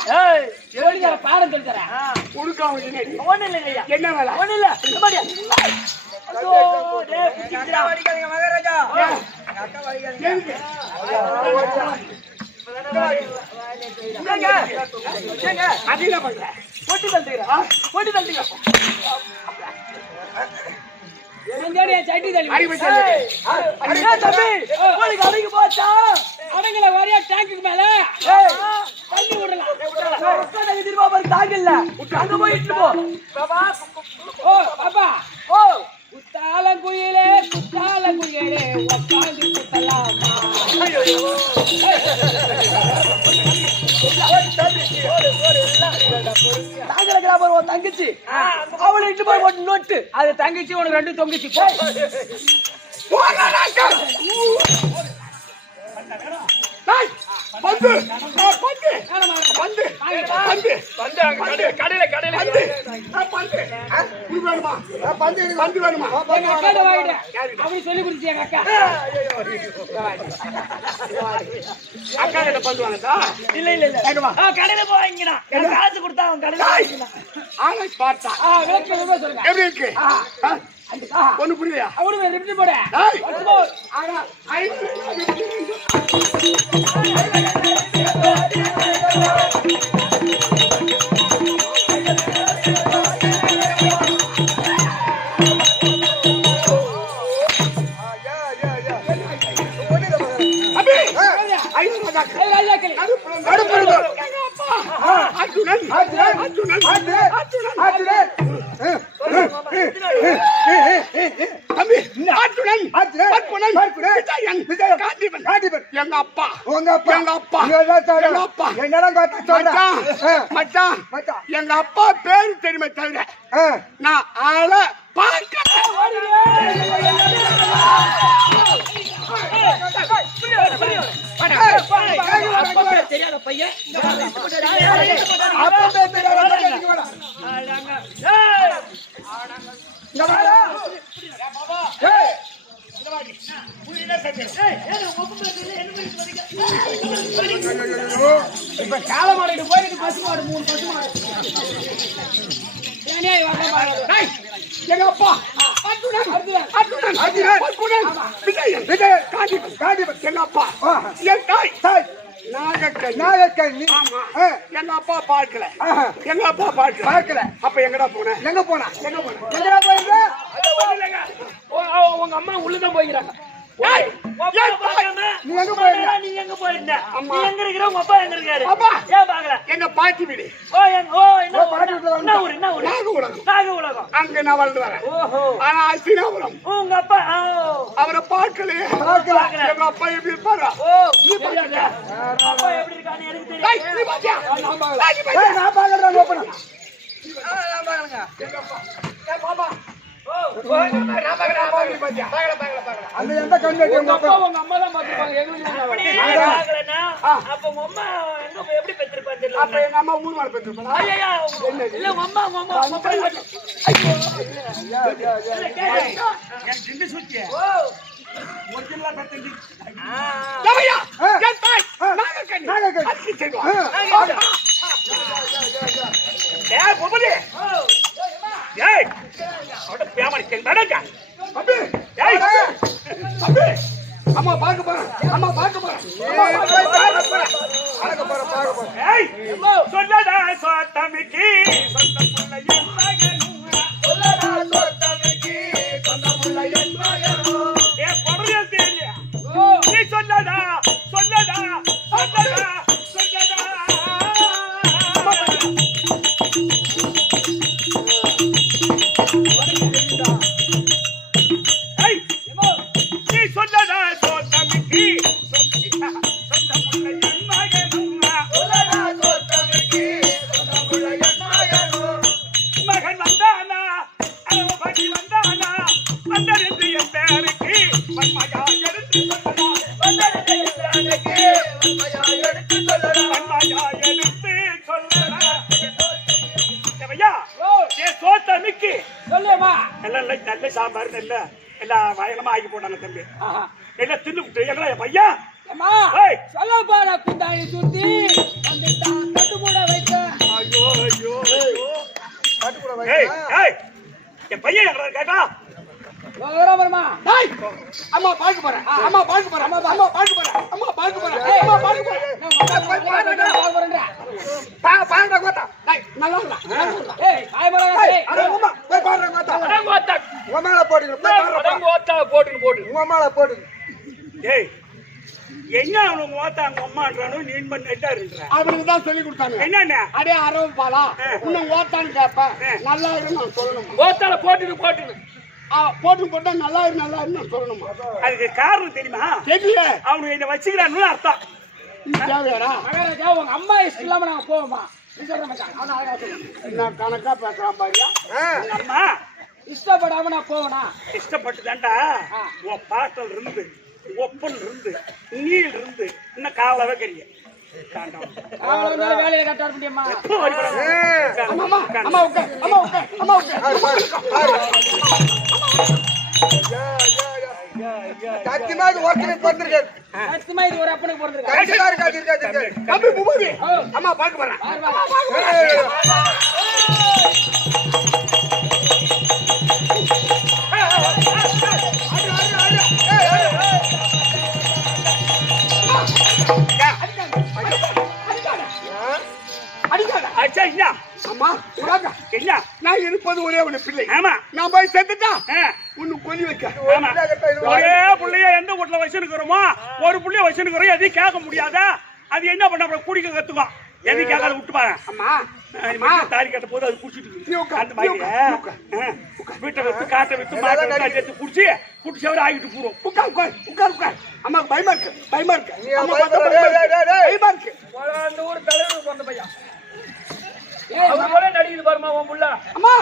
சொல்லிக்கிற பாடம் சொல்லி தரேன் கொடுக்காம என்னடி? ஒண்ணு இல்லைங்க ஐயா என்ன வேலை? ஒண்ணு இல்ல இந்த மாதிரியா ஐயோ டேய் பிடிச்சிடா அடிக்காதீங்க மகாராஜா எதுக்கு? அது என்ன பண்ற? போட்டு தள்ளுறா போட்டு தள்ளுறா எங்கடி சட்டி தள்ளி அறிவு சொல்லு. அண்ணா தம்பி கோழிக்கு அடிக்கு போச்சா அடங்கல வரையா டேங்குக்கு மேல தண்ணி விடலாம் உட்காந்து திரும்ப பாரு தாங்க இல்ல அங்க போய் இட்டு போ பாபா ஓ பாப்பா ஓ குத்தாலங்குயிலே குத்தாலங்குயிலே உட்காந்து குத்தலாமா தாங்கல கிராமர் ஒரு தங்கச்சி அவளை இட்டு போய் போட்டு நோட்டு அது தங்கச்சி உனக்கு ரெண்டு தொங்கிச்சு போ டேய், பந்து பந்து பந்து பந்து வந்து அங்க கடையில பந்து பந்து உனக்கு வேணுமா? பந்து வேணுமா? எங்க அக்கா வாங்கிட்டேன் அவனு சொல்லி கொடுத்து எங்க அக்கா அக்கா கிட்ட பந்து வாங்கதா? இல்ல இல்ல இல்ல வேணுமா? கடையில போவாங்கண்ணா எனக்கு காசு கொடுத்தா அவன் கடையில வாங்கிக்கலாம் ஆளை பார்த்தா விளக்கு எதுவுமே சொல்லுங்க எப்படி இருக்கு? ஒண்ணு புரியலையா? அவனு ரிப்ட் போட டேய், ஆனா அபி, ஐந்து மதாக்கு. ராஜாக்களி நடுப்புறது. எங்க அப்பா. அர்ஜுனன். அர்ஜுனன். அர்ஜுனன். தம்பி, அர்ஜுனன். பத்மனன். விஜயன். காண்டிபன். எங்க அப்பா. உங்க அப்பா எங்க அப்பா. எங்க அப்பா. என்னடா பார்த்தா சொல்றேன் மச்சான், மச்சான். எங்க அப்பா பேரு தெரியுமே தவிர நான் ஆளை பார்க்கல. தெரியாத பையன் இப்ப கால மாடு போயிட்டு பசு மாடு 3 பசு மாடு ஏனே டேய், எங்க அப்பா அர்ஜுனன். அர்ஜுனன். பத்மனன். விஜயன். காண்டிபன். எங்க அப்பா. என் தாய் நாகக்கண்ணி. ஆமா. எங்க அப்பா பார்க்கல. எங்க அப்பா பார்க்கல. அப்ப எங்கடா போன? எங்க போனா எங்கடா போயிருக்க உங்க அம்மா உள்ளதான் போய்க்கிறாங்க. டேய், ஏன் பார்க்காம நீ எங்க போயிருக்க நீ எங்க போயிருந்த அம்மா. நீ எங்க இருக்கிற உங்க அப்பா எங்க இருக்காரு அப்பா. ஏன் பாக்கல எங்க பாட்டி வீடு என்ன ஊரு நாககுலம். நாக உலகம் அங்க நான் வளர்ந்து வரேன். ஓஹோ ஆனா அஸ்தினாபுரம் உங்க அப்பா அவரை பார்க்கலையே. பார்க்கல. எங்க அப்பா எப்படி இருப்பாரா? நீ பாக்கல அப்பா எப்படி இருக்கான்னு எனக்கு டேய், தெரியும் நீ பாத்தியா? நான் பாக்குறேன் ஓப்பனா எங்க அப்பா. ஏய், பாப்பா. நான் பாக்குறேன். நீ பாத்தியா? அந்த எந்த கண்ணு உங்க அப்பா உங்க அம்மா தான் பாத்துப்பாங்க. அப்படியே எங்களுக்கு பாக்கலன்னா அப்ப உங்க அம்மா எங்க எப்படி பெற்றிருப்பான்னு தெரியல அப்ப எங்க அம்மா ஊர் மேல பெற்றிருப்பாளா? ஐயா இல்ல உங்க அம்மா என் சின்ன சுத்திய ஓ ஒரிஜினலா பெத்தண்டி. ஆ லவையா, என் தாய் நாகக்கண்ணி. நாகக்கண்ணி. அதுக்கு செய்வோம். ஏய், பொம்பளை. ஏய், அவட பேமரி கேண்டடா. தம்பி, ஏய். தம்பி, அம்மா பார்க்க போறேன். அம்மா பார்க்க போறேன். ஏய், சொல்லடா சோத்தமிக்கு சொந்த புள்ளைய மகனும். சொல்லடா சோத்தமிக்கு சொந்த புள்ளைய மகனும். ஏ படுறியா தெரியல. நீ சொல்லடா சொல்லடா சொல்லடா சொல்லடா. ஏய், நீ சொல்லடா சோத்தமிக்கு சொந்த புள்ளைய மகனும். சொல்லடா சோத்தமிக்கு சொந்த புள்ளைய மகனும். நல்ல சாம்பார் நல்ல எல்லாம் வயலமா ஆக்கி போட்டாங்க தம்பி. ஆஹா. எல்லாம் தின்னுட்டு எல்லாம் என் பையன் அம்மா ஏய். சொல்லப்பாடா குண்டாணி சுத்தி அந்த கட்டு கூட வைக்க ஐயோ ஐயோ ஐயோ. பாட்டு கூட ஏய் வைக்கலாம். ஏய் என் பையன் எங்க கேட்டா வரமா டேய் அம்மா பாக்க போறேன் அம்மா பாக்க போறேன் அம்மா பாக்க போறேன் அம்மா பாக்க போறேன் ஏய் அம்மா பாக்க போறேன் பாடுறா கோத்தா. டேய் நல்லா இல்ல ஏய் காய் மரங்க ஏய், அட உம்மா, போய் பாடுறா கோத்தா. அடங்கோத்தா உங்க மேல போட்டுக்கணும். போய் பாடுறா. அடங்கோத்தா போட்டுன்னு போடு. உங்க மேல போட்டுக்கணும். ஏய் என்ன அவனுக்கு மோத்தா அவங்க அம்மான்றானோ நீ பண்ண இருன்ற அவனுக்கு தான் சொல்லி கொடுத்தாங்க என்னண்ணே அடே அரவு பாலா இன்னும் ஓத்தான்னு கேப்ப நல்லா இருக்கு நான் சொல்லணும் ஓத்தால போட்டுன்னு போட்டா நல்லா இருக்கு நான் சொல்லணுமா அதுக்கு காரணம் தெரியுமா தெரியல அவனுக்கு என்ன வச்சுக்கிறான்னு அர்த்தம் தேவையாடா மகாராஜா உங்க அம்மா இஷ்டம் இல்லாம நாங்க போவோமா நீ சொல்ற மச்சான் அவன அழகா சொல்லு என்ன கணக்கா பேசுறான் பாரியா உங்க அம்மா இஷ்டப்படாம நான் போவனா இஷ்டப்பட்டு தாண்டா உன் பாட்டல் இருந்து ஒப்பல் இருந்து நீல் இருந்து இன்னும் காவலவே கரிய அவளோட வேலையை கட்டாட முடியுமா ஏய், அம்மா அம்மா உட்கார் அம்மா உட்கார் அம்மா உட்கார் பாடு, பாடு. சத்தியமாக ஒருத்தனை பிறந்திருக்காரு. சத்தியமா இது ஒரு அப்பனுக்கு பிறந்திருக்கா கட்சிக்காரு, இருக்காரு. தம்பி பூமி அம்மா பாக்க போறேன் ஏய், அடிக்காத அச்சா என்ன அம்மா உலக என்ன நான் இருப்பது ஒரே ஒரு பிள்ளை ஆமா நான் போய் செத்துட்டா ஆ, உன்னை கொல்லி வைக்க ஆமா ஒரே புள்ளைய எந்த வீட்டுல வச்சுருக்கிறோமோ ஒரு புள்ளைய வச்சுருக்கிறோம் எதையும் கேட்க முடியாதா அது என்ன பண்ண அப்புறம் குடிக்க கத்துக்கும் எதையும் கேட்காத விட்டுப்பாங்க அம்மா தாலி கட்ட போது அது குடிச்சிட்டு நீ உட்கார், அந்த மாதிரி வீட்டை வித்து காட்டை வித்து மாட்டை வித்து சேர்த்து குடிச்சு குடிச்சவரை ஆகிட்டு போறோம் உட்கார் உட்கார் உட்கார் உட்கார் அம்மா பயமா இருக்கு பயமா இருக்கு நீ அம்மா பயப்படாத, பார்த்தா பயமா டேய், டேய், டேய். பயமா இருக்கு அந்த ஊர் தலைவர் வந்த பையன் ஏய் அவர் போல நடிக்குது பாருமா உன் புள்ள. அம்மா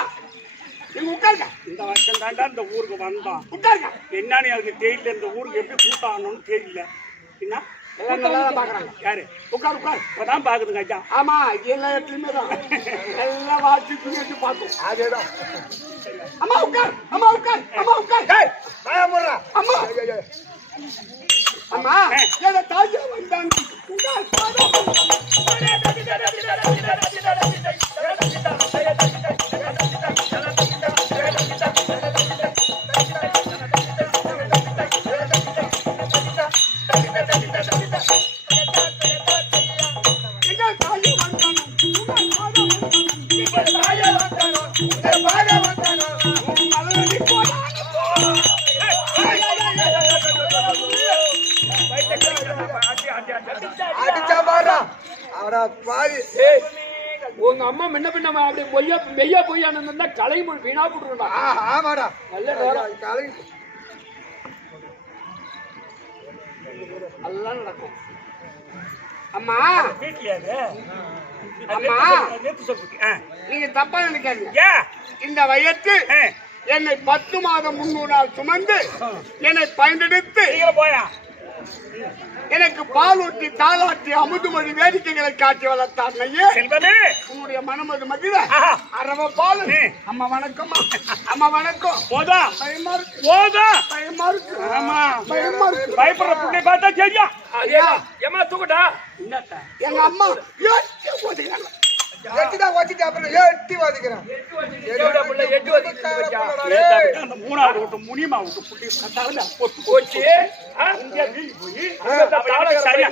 நீங்க உட்காருங்க இந்த வருஷம் தாண்டா இந்த ஊருக்கு வந்தான் உட்காருங்க என்னன்னு எனக்கு தெரியல இந்த ஊருக்கு எப்படி கூட்டாகணும்னு தெரியல என்ன எல்லாம் நல்லா தான் பாக்குறாங்க யாரு உட்கார் உட்கார் இப்பதான் பாக்குதுங்க ஐயா ஆமா இது எல்லா இடத்துலயுமே தான் எல்லாம் வாட்சி துணி வச்சு பார்த்தோம் அதேதான். அம்மா உட்கார் அம்மா உட்கார் அம்மா உட்கார் ஏய், பயமுறுறா. அம்மா ஏய், ஏய், அம்மா ஏதோ தாஜா வந்தாங்க உட்கார் எங்க தாஜா வந்தாங்க உட்கார் தாஜா வந்தாங்க தாஜா வந்தாங்க மலரடி போடாங்க அடிச்சா பாருடா. அட பாவி. ஏய், உங்க அம்மா முன்ன பின்ன அப்படி மெய்யா பொய்யானு இருந்தா கலை வீணா போட்டுருந்தா ஆமாடா. நல்ல நேரம் கலங்கி. எல்லாம் நடக்கும் அம்மா வீட்லயா அது அம்மா நேத்து சொல்லிட்டு நீங்க தப்பா நினைக்காதீங்க ஏன் இந்த வயத்து என்னை 10 மாதம் 300 நாள் சுமந்து என்னை பயனெடுத்து நீங்க போயா எனக்கு பால் ஊட்டி தாளாட்டி அமுதுமதி வேடிக்கைகளை காட்டி வளர்த்தார் ஐயே செல்வமே உங்களுடைய மனமது மகிழ ஆஹா. அரவ பால் அம்மா வணக்கம்மா அம்மா வணக்கம் போதா பயமா இருக்கு போதா பயமா இருக்கு ஆமா பயமா இருக்கு பயப்படுற புள்ளை பார்த்தா சரியா ஏமா தூக்கட்டா எங்க அம்மா ஏத்தி போதுங்க எட்டிதான் வச்சுட்டு அப்புறம் எட்டி வாதிக்கிறான். எட்டு அந்த மூணாவது விட்டு முனியமா விட்டு புள்ளி கட்டால போச்சு சரியா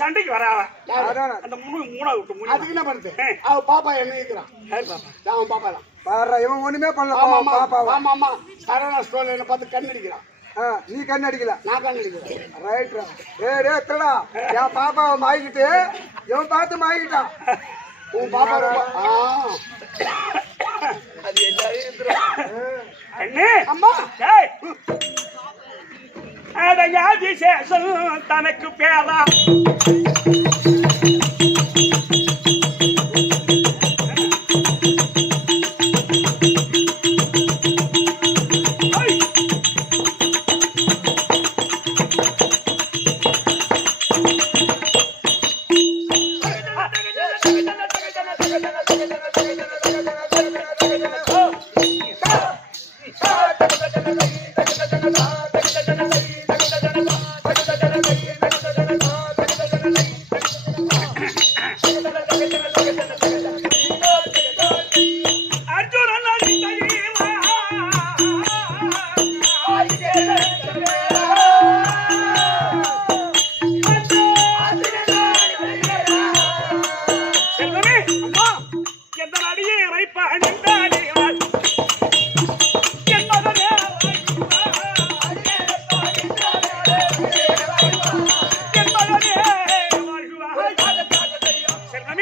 சண்டைக்கு வராவ அதானே. அந்த மூணாவது விட்டு முனியமா அதுக்கு என்ன பண்ணுது அவ பாப்பா என்ன இருக்கிறான் யாரு பாப்பா அவன் பாப்பா தான் பாருடா, இவன் ஒண்ணுமே பண்ணல ஆமா ஆமா பாப்பாவா. ஆமா ஆமா சரணா ஸ்டோர்ல என்ன பார்த்து கண் அடிக்கிறான் நீ கண்ணு அடிக்கல. நான் கண் அடிக்கிறேன் ரைட்ரா. ஏய் டேய் திருடா. என் பாப்பாவை மாய்க்கிட்டு இவன் பார்த்து மாய்க்கிட்டான். உன் பாப்பா ரொம்ப அது எல்லாரும் அண்ணே அம்மா ஏய் அடையாதி சேஷம் தனக்கு பேரா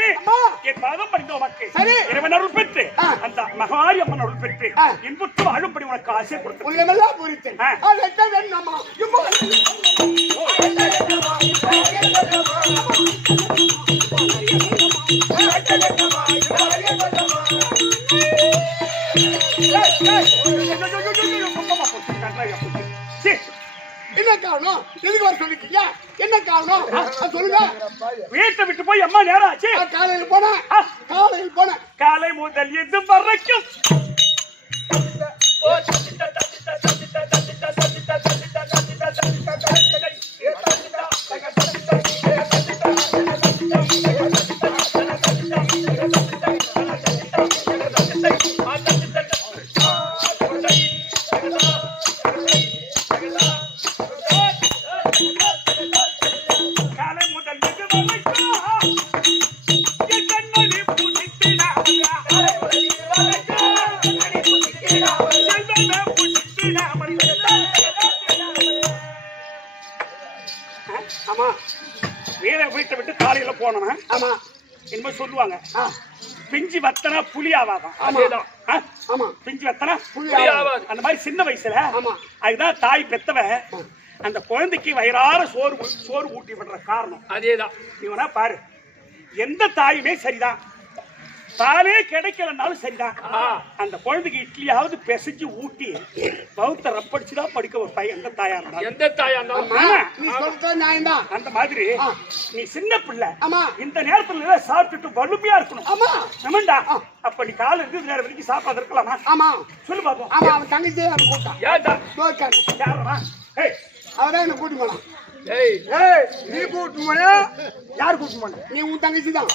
பண்ணி என் பாதம் படிந்த உனக்கு சரி. இறைவன் அருள் பெற்று அந்த மகாரி அம்மன் அருள் பெற்று இன்புற்று வாழும்படி உனக்கு ஆசை கொடுத்து உள்ளமெல்லாம் பூரித்தேன். அதற்கு வேண்டாமா? என்ன காரணம்? எதுக்கு வர சொல்லிருக்கீங்க? என்ன காரணம் சொல்லுங்க. வீட்டை விட்டு போய் அம்மா நேரம் ஆச்சு. காலையில் போன காலை முதல் இது வரைக்கும் ஆமா வீர வீட்டை விட்டு காலையில போனோம்னா ஆமா என்ன சொல்லுவாங்க பிஞ்சு வத்தனா புலி ஆவாதான். ஆமா பிஞ்சு வத்தனா புலி ஆவாது. அந்த மாதிரி சின்ன வயசுல ஆமா அதுதான் தாய் பெத்தவ அந்த குழந்தைக்கு வயிறார சோறு ஊட்டி விடுற காரணம் அதேதான். இவனா பாரு எந்த தாயுமே சரிதான் பாலே கிடைக்கலனாலும் சரிதான் அந்த குழந்தைக்கு இட்லியாவது பிசைஞ்சு ஊட்டி பௌத்த ரப்படிச்சுதான் படிக்க வைப்பா எந்த தாயா இருந்தாலும். எந்த தாயா இருந்தாலும் நீ சொல்றது நியாயம்தான். அந்த மாதிரி நீ சின்ன பிள்ளை ஆமா இந்த நேரத்துல சாப்பிட்டுட்டு வலுமையா இருக்கணும். ஆமா ஆமாண்டா அப்ப நீ கால இருந்து நேரம் வரைக்கும் சாப்பாடு இருக்கலாமா? ஆமா சொல்லு பாப்போம். ஆமா அவன் தங்கச்சி அவன் கூட்டான் ஏன்டா? யாரா? ஏய் அவதான் என்ன கூட்டு போனான். ஏய் நீ கூட்டு போன யார் கூட்டு போன? நீ உன் தங்கச்சி தான்.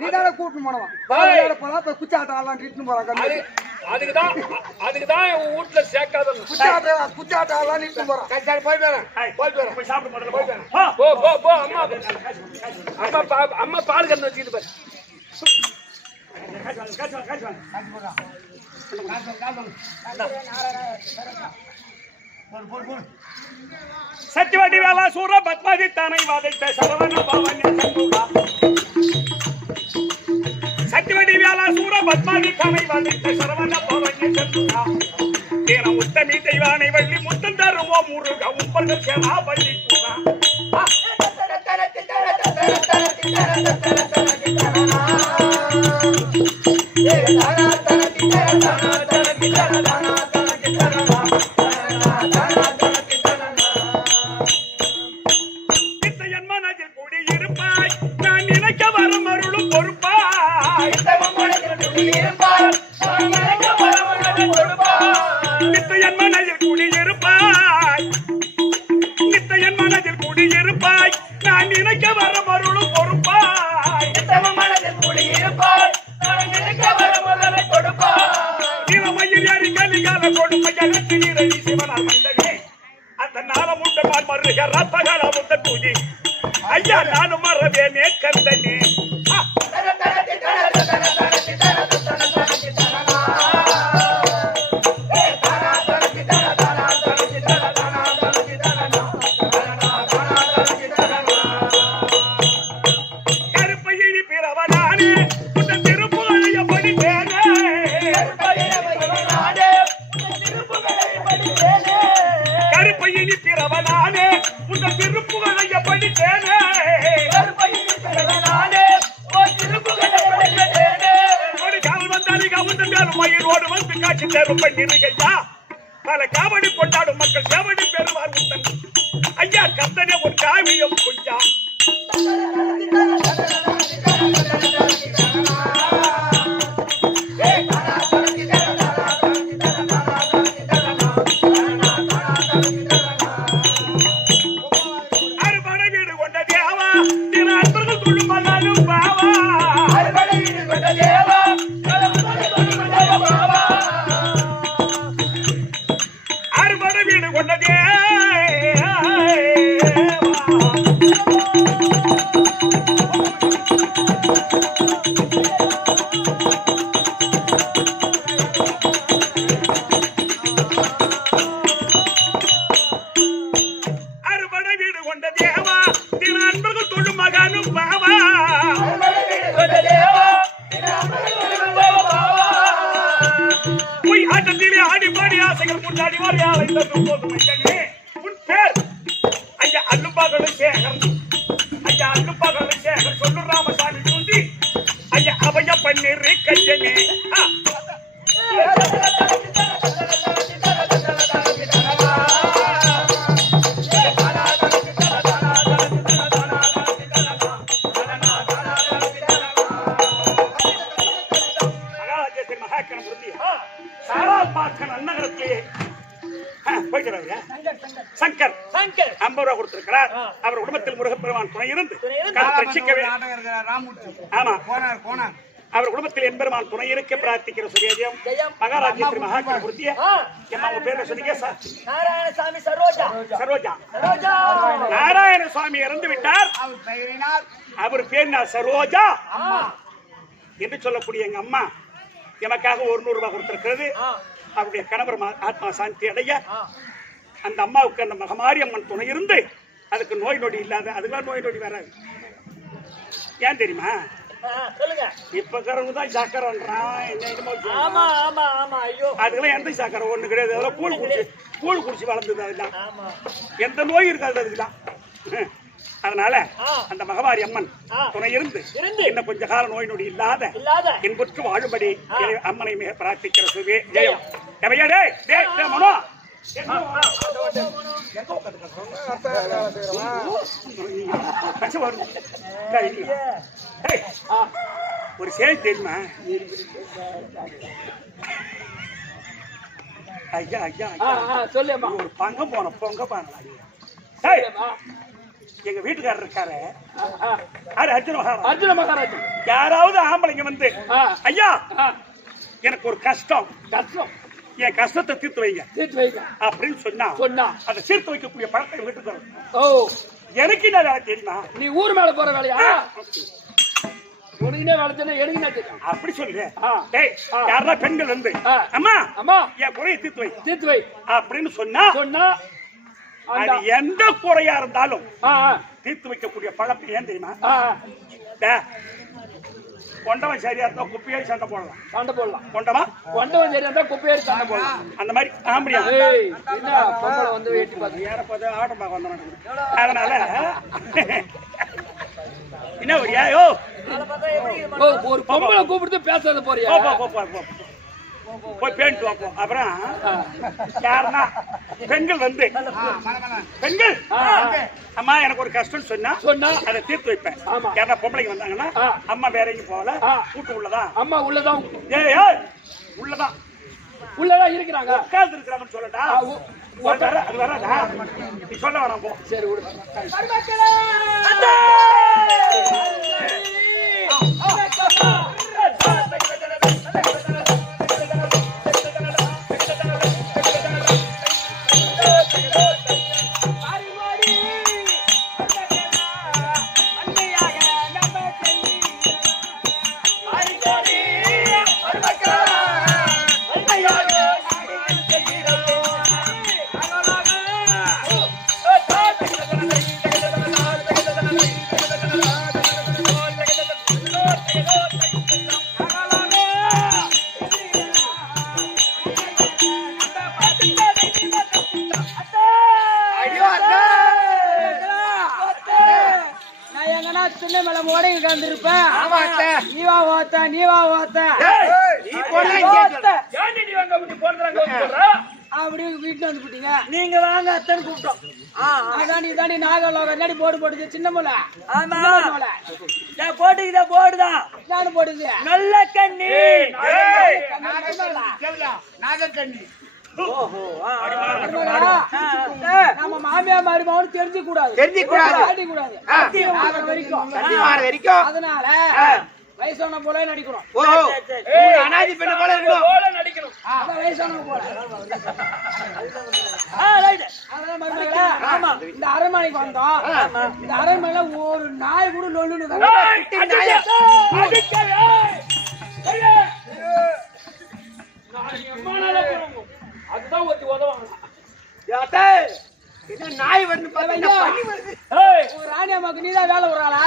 நீ தானே கூட்டு போனவன். போனா குச்சி ஆட்டம் ஆடலாம் இட்டுன்னு போறான். அதுக்குதான் உன் வீட்டுல சேர்க்காத குச்சி ஆட்டம் ஆடலாம் இட்டுன்னு போறான். போய் சாப்பிடு முதல்ல போய் போ அம்மா பால் கண்ணு வச்சுக்கிட்டு பாரு. சத்தியவடி வேளா சூர பத்மாதி தானை வாதித்த சரவண பவன் சண்முகா சத்தியவடி வேளா சூர பத்மாதி தானை வாதித்த சரவண பவன் சண்முகா தேன உத்தமி தெய்வானை வள்ளி முத்தம் தருமோ முருக உப்பர்கள் சேனா பள்ளி கூடா ஐயா நானும் மறவேனே கந்தனே கருப்பையினி பிறவனானே உந்த திருப்புகழைய படித்தேனே கருப்பையினி பிறவனானே உந்த திருப்புகழைய படித்தேனே மயிரோடு வந்து காட்சி தேர்வு பண்ணிருக்கையா பல காவடி கொண்டாடும் மக்கள் சேவடி பெறுவார் உத்தன் ஐயா கத்தனே ஒரு காவியம் கொஞ்சா அறுபடை வீடு கொண்ட தேவா தின அன்பர்கள் துள்ளும் மல்லாலும் பாவா அறுபடை வீடு கொண்ட தேவா அறுபடை வீடு கொண்ட தேவா நிறு கையனே சங்கர் 50 ரூபாய் கொடுத்திருக்கிறார். அவர் குடும்பத்தில் முருகப்பெருமான் துணை இருந்து ரட்சிக்கவே. ஆமா, அவர் குடும்பத்தில் எம்பெருமான் துணை இருக்க பிரார்த்திக்கிற சுரேஜம் மகாராஜேஸ்வரி மகாகணபதியே. என்ன பேர் சொன்னீங்க? நாராயணசாமி சரோஜா. சரோஜா. நாராயணசாமி இறந்து விட்டார். அவர் பேர் சரோஜா என்று சொல்லக்கூடிய எங்க அம்மா எனக்காக 100 ரூபாய் கொடுத்திருக்கிறது. அவருடைய கணவர் ஆத்மா சாந்தி அடைய அந்த அம்மாவுக்கு அந்த மகமாரி அம்மன் துணை இருந்து அதுக்கு நோய் நொடி இல்லாத, அதுக்கெல்லாம் நோய் நொடி வராது. ஏன் தெரியுமா? சொல்லுங்க. இப்ப தான் சக்கரன்றான். ஆமா ஆமா ஆமா. ஐயோ, அதுக்கெல்லாம் எந்த சக்கரை ஒண்ணு கிடையாது. அதெல்லாம் கூழ் குடிச்சு வளர்ந்தது. அதுதான் எந்த நோய் இருக்காது அதுக்குதான். அதனால அந்த மகமாரி அம்மன் துணை இருந்து இன்னும் கொஞ்ச கால நோய் நொடி இல்லாத என்பற்று வாழும்படி அம்மனை மிக பிரார்த்திக்கிற சுவே ஜெயம். மனோ ஒரு செய்தி தெரியுமா? ஐயா ஐயா சொல்லுமா. ஒரு பங்கம் போன பொங்க பாருங்க. எங்க வீட்டுக்காரர் இருக்காரு அர்ஜுன மகாராஜ். யாராவது ஆம்பளைங்க வந்து ஐயா எனக்கு ஒரு கஷ்டம் என் கஷ்டத்தை தீர்த்து வைங்க அப்படின்னு சொன்னா அதை தீர்த்து வைக்கக்கூடிய பழக்கம் வீட்டுக்காரர். எனக்கு என்ன வேலை தெரியுமா? நீ ஊர் மேல போற வேலையா? அப்படி சொல்லு. யாரா பெண்கள் வந்து அம்மா அம்மா என் குறையை தீர்த்து வை அப்படின்னு சொன்னா அது எந்த குறையா இருந்தாலும் தீர்த்து வைக்கக்கூடிய பழக்கம். ஏன் தெரியுமா? கொண்டவன் சரியா இருந்தா குப்பையாடி சண்டை போடலாம். கொண்டவன் சரியா இருந்தா குப்பையாடி சண்டை போடலாம். அந்த மாதிரி ஆம்படியா வந்து வெட்டி பார்த்து ஏறப்போது ஆட்டம் பார்க்க வந்தோம். அதனால என்ன வரியாயோ ஒரு பொம்பளை கூப்பிட்டு பேசாத போறியா? போய் பேண்டு வாப்போம். அப்புறம் யாருன்னா பெண்கள் வந்து பெண்கள் அம்மா எனக்கு ஒரு கஷ்டம் சொன்னா அதை தீர்த்து வைப்பேன். யாரா பொம்பளைங்க வந்தாங்கன்னா அம்மா வேற எங்கேயும் போகல, கூட்டு உள்ளதான். அம்மா உள்ளதான் உள்ளதான் இருக்கிறாங்க, உட்கார்ந்து இருக்கிறாங்கன்னு சொல்லட்டா? அது வராதா? நீ சொல்ல வேணாம் போ. சரி விடு. நீங்க வாங்க அத்தனை கூப்பிட்டோம். நாகலோகம் போடு சின்ன மூலை போடுதான் நானும் போடுது. நல்ல கண்ணி நம்ம மாமியா மருமகன் தெரிஞ்சு கூடாது. வரைக்கும் அதனால வயசான போல நடிக்கணும். அனாதி பெண்ண போல நடிக்கணும். வயசான போல. இந்த அரண்மனைக்கு வந்தோம். இந்த அரண்மனையில ஒரு நாய் கூட நொல்லுன்னு அதுதான் ஒத்தி உதவாங்க. நாய் வந்து ராணியம்மாக்கு நீதான் வேலை விடுறாளா?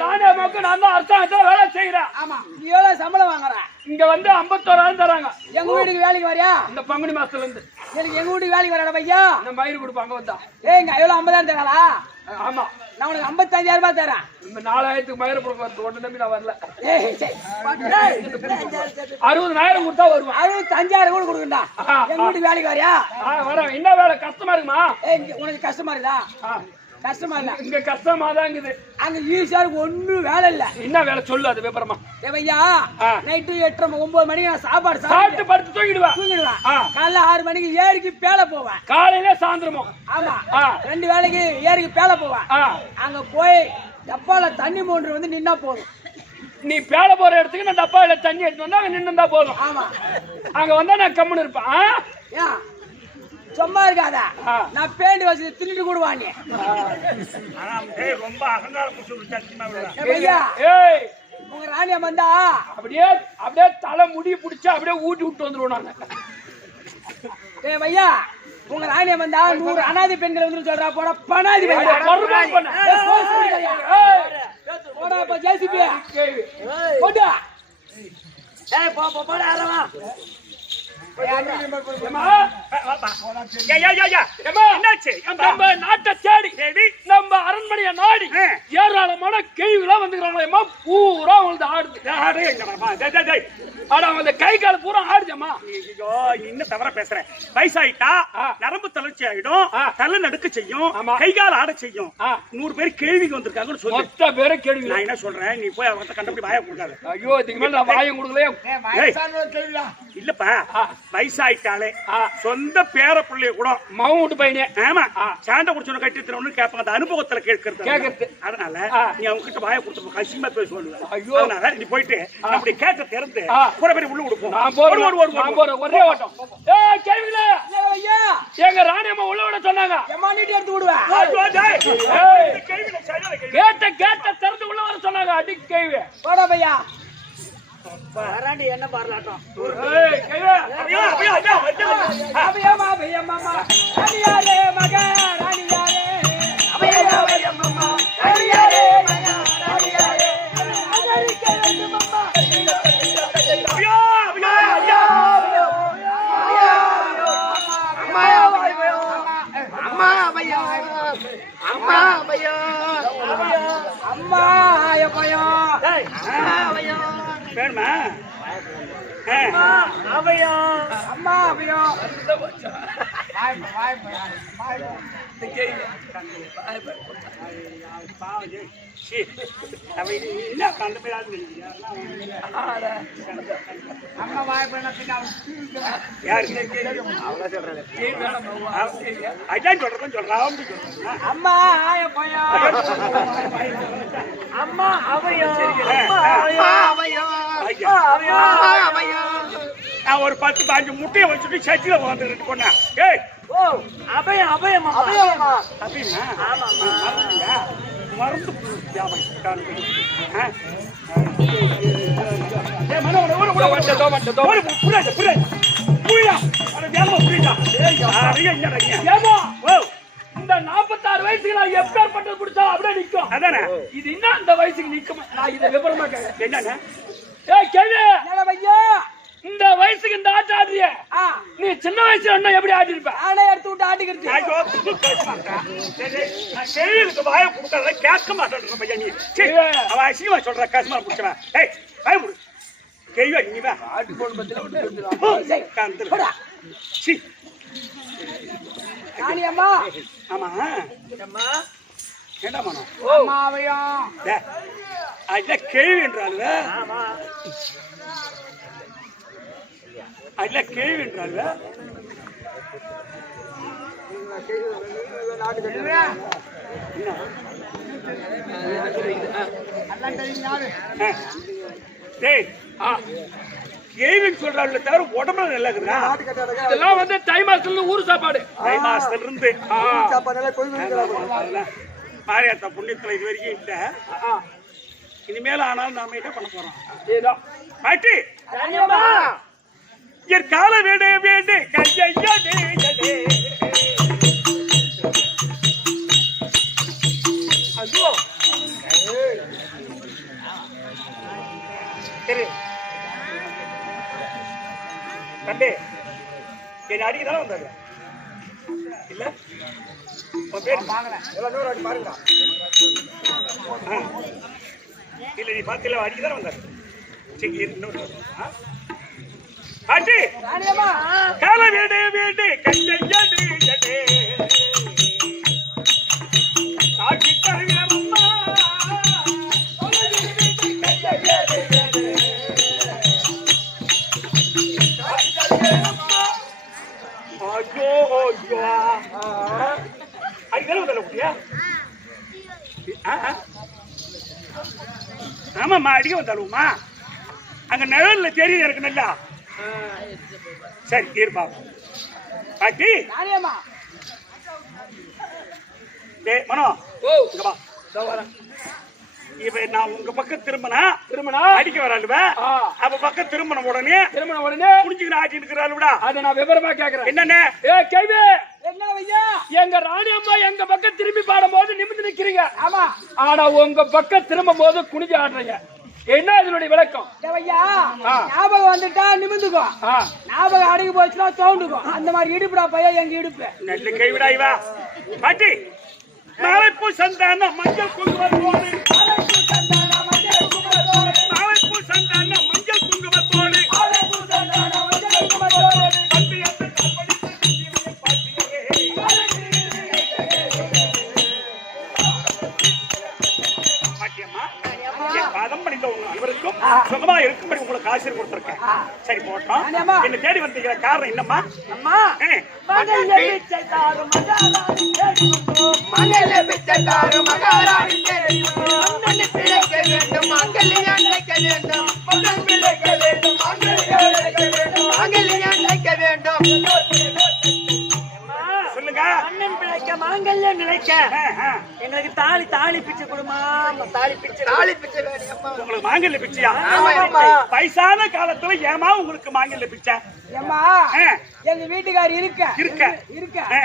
ராணியம்மாக்கு நான் தான் அர்த்தம் வேலை செய்யறேன். ஆமா, நீ எவ்வளவு சம்பளம் வாங்குற? இங்க வந்து 51,000 தராங்க. எங்க வீட்டுக்கு வேலைக்கு வரியா? இந்த பங்குனி மாசத்துல இருந்து எனக்கு எங்க வீட்டுக்கு வேலைக்கு வரடா பையா. இந்த மயிறு கொடுப்பாங்க வந்தா. ஏங்க எவ்வளவு 50,000 தராளா? ஆமா, நான் உனக்கு 55,000 ரூபாய் தரேன். இந்த 4000க்கு மயிரப்புறம் வரது ஒண்ணு நம்பி நான் வரல. ஏய், சரி. ஏய், 60,000 கொடுத்தா வருவேன். 65,000 கூட கொடுக்கண்டா. எங்க வீட்டுக்கு வேலைக்கு வரியா? வரேன். என்ன வேலை கஷ்டமா இருக்குமா? ஏய், உனக்கு கஷ்டமா இருக்குதா? கஷ்டமா இல்ல. இங்க கஷ்டமா தான் இருக்குது. அங்க ஈஸியாருக்கு ஒண்ணும் வேலை இல்ல. என்ன வேலை சொல்லு அது விபரமா. ஐயா, நைட்டு 8:30 9 மணிக்கு நான் சாப்பாடு சாப்பிட்டு படுத்து தூங்கிடுவேன். காலைல 6 மணிக்கு ஏரிக்கு பேல போவேன். காலையில சாயந்தரமும். ஆமா, 2 வேளைக்கு ஏரிக்கு பேல போவேன். அங்க போய் டப்பால தண்ணி மோட்டர் வந்து நின்னா போதும். நீ பேல போற இடத்துக்கு நான் டப்பால தண்ணி எடுத்து வந்தா அங்க நின்னுந்தா போதும். ஆமா, அங்க வந்தா நான் கம்முன்னு இருப்பேன். ஏன் சும்மா இருக்காத, நான் பேண்ட் வச்சு தின்னுட்டு கூட வாங்க. ரொம்ப அகங்காரம் புடிச்சு ஐயா, ஏய் உங்க ராணியா வந்தா அப்படியே அப்படியே தலை முடி பிடிச்சு அப்படியே ஊட்டி விட்டு வந்துருவோம் நாங்க. ஏய் ஐயா, உங்க ராணியா வந்தா 100 அனாதை பெண்கள் வந்து சொல்றா. போட பணாதி வையா, பர்மான் பண்ண. போடா பா ஜேசிபி போடா. ஏய் போ போ போடா அரவா. என்னாச்சு? நம்ம நாட்டை தேடி நம்ம அரண்மனையை நாடி ஏராளமான கேள்விலாம் வந்துக்கிறாங்களேம்மா. பூரா அவங்களுக்கு ஆடுது. ஆனா அவங்க கை கால பூரா ஆடுதேம்மா. இன்னும் தவற பேசுறேன். வயசாயிட்டா நரம்பு தளர்ச்சி ஆயிடும், தலை நடுக்க செய்யும், கை கால ஆட செய்யும். 100 பேர் கேள்விக்கு வந்திருக்காங்கன்னு சொல்லி மொத்த பேரை கேள்வி. நான் என்ன சொல்றேன், நீ போய் அவங்க கண்டபடி வாய கொடுக்காது. ஐயோ, இதுக்கு மேல நான் வாயம் கொடுக்கலையே. இல்லப்பா, வயசாயிட்டாலே சொந்த பேர பிள்ளைய கூட மகன் விட்டு பையனே. ஆமா, சாண்டை குடிச்சவன கட்டி தரணும்னு கேட்பாங்க. அந்த அனுபவத்துல கேட்கறது. அதனால நீ அவங்க கிட்ட வாய கொடுத்து கசிமா போய் சொல்லுவேன். அதனால நீ போயிட்டு அப்படி கேட்ட திறந்து கூட பேர் உள்ள கொடுப்போம். ஒரே ஓட்டம். கேள்விங்களே, எங்க ராணியம்மா உள்ள விட சொன்னாங்க. நீட்டி எடுத்து விடுவேன். கேட்ட திறந்து உள்ள வர சொன்னாங்க. அடி கேள்வி போடா பையா. வராண்டி என்ன பாரலாட்டம். வேணுமா? அம்மா அபயம். அம்மா வாய்ப்பு அம்மா அபயம். அம்மா அபயம். நான் ஒரு 10-15 முட்டையை வச்சுட்டு சர்ச்சில வந்துட்டு போனா. ஏய், ஓ அபயம் அபயம் அபயமா அப்படின்னா மறந்து இந்த 46 வயசுக்கு நான் எப்பேற்பட்டது பிடிச்சா அப்படியே நிக்கும். அதானே இது என்ன அந்த வயசுக்கு நிக்கும்? நான் இதை விவரமா கேட்க என்னன்னு கேள்வி. ஐயா, இந்த வயசுக்கு இந்த ஆட்டம் ஆடுறிய, நீ சின்ன வயசுல என்ன எப்படி ஆடி இருப்ப? ஆடை எடுத்து விட்டு ஆட்டிக்கிறது. கேள்விக்கு வாய கொடுக்கறத கேட்க மாட்டேன் பையன். நீ அவன் அசிங்கமா சொல்ற கஷ்டமா பிடிச்சவன். ஏய், வாய முடி. கேள்வி நீ வா. ஆட்டு போன் பத்தில காந்துடா. சீ. ராணி அம்மா. ஆமா. அம்மா என்ன மனோ? அம்மா அபயம். டேய், அத கேள்வி என்றால்ல. ஆமா. அத கேள்வி என்றால்ல. டேய், கேள்வின்னு சொல்றாள் தவிர உடம்புல நல்லா இருக்குதா? இதெல்லாம் வந்து தை மாசத்துல ஊர் சாப்பாடு. தை மாசத்துல இருந்து சாப்பாடு கோயில் மாரியாத்தா புண்ணியத்துல இது வரைக்கும் இல்ல. இனிமேல ஆனாலும் நாம என்ன பண்ண போறோம்? பாட்டி என் கால வேடு வேண்டு கையையடே. ஐயோ, சரி தம்பி, என் அடிக்கு தானே வந்தாரு இல்ல? உன் பேர் வாங்கலாம். எல்லாம் நூறு அடி பாருங்க. இல்ல நீ பாத்தில அடிக்கதான் வந்தாரு. சரி இன்னொரு பாட்டி ராணியம்மா, கால வீடு வீடு கஞ்சடி ஜடே காக்கி கருவியம்மா ஐயோ ஐயோ அடிக்கல வந்தல குட்டியா ஆமாம்மா அடிக்க வந்தாலுமா அங்க நிழல்ல தெரியுது எனக்கு நல்லா சரி இருப்பா பாட்டி ராணியம்மா, டேய் மனோ ஓ இங்க வா இதோ வரேன். இப்ப நான் உங்க பக்கம் திரும்பினா திருமணா அடிக்க வராளுவா அப்ப பக்கம் திரும்பின உடனே திருமணம் உடனே புடிஞ்சுக்கிட்டு ஆட்டி இருக்கிறாளுடா அதை நான் விவரமா கேக்குறேன். என்னன்னு ஏ கேள்வி, என்ன ஐயா? எங்க ராணி அம்மா எங்க பக்கம் திரும்பி பாடும்போது நிமிர்ந்து நிக்கிறீங்க. ஆமா. ஆனா உங்க பக்கம் திரும்பும் போது குனிஞ்சு ஆடுறீங்க. என்ன இதனுடைய விளக்கம்? ஐயா, ஞாபகம் வந்துட்டா நிமிந்துக்கோ, ஞாபகம் அடங்கி போச்சுன்னா தோண்டுக்கும். அந்த மாதிரி இடுப்புடா பையன் எங்க இடுப்பு. நல்ல கைவிடா இவா பாட்டி நாளைப்பூ சந்தானம் மஞ்சள் குங்குமத்தோடு நாளைப்பூ சந்தானம் மஞ்சள் குங்குமத்தோடு பாட்டியம்மா என் பாதம் பணிந்த உங்க அனைவருக்கும் சுகமா இருக்கும்படி உங்களுக்கு ஆசீர் கொடுத்திருக்கேன். சரி போட்டோம். என்ன தேடி வந்தீங்க காரணம் என்னம்மா? அம்மா மகள் பிச்சை தாரும் மகாராணி தேடி வந்தோம். மகள பிச்சைக்கார மகாராணி தேடி வந்தோம். மன்னன் பிழைக்க வேண்டும் மங்கள்யான் நினைக்க வேண்டும். மகன் பிழைக்க வேண்டும் மங்கள்யான் நினைக்க வேண்டும். மங்கள்யான் நினைக்க வேண்டும். சொல்லுங்க. அண்ணன் பிழைக்க மாங்கல்யம் நிலைக்க எங்களுக்கு தாலி தாலி பிச்சை கொடுமா. தாலி பிச்சை தாலி பிச்சை வேணும் அம்மா. உங்களுக்கு மாங்கல்ய பிச்சையா? ஆமாம்மா. வயசான காலத்துல ஏமா உங்களுக்கு மாங்கல்ய பிச்சை? ஏம்மா, ஆ, எங்க வீட்டுக்காரி இருக்க இருக்க ஆ,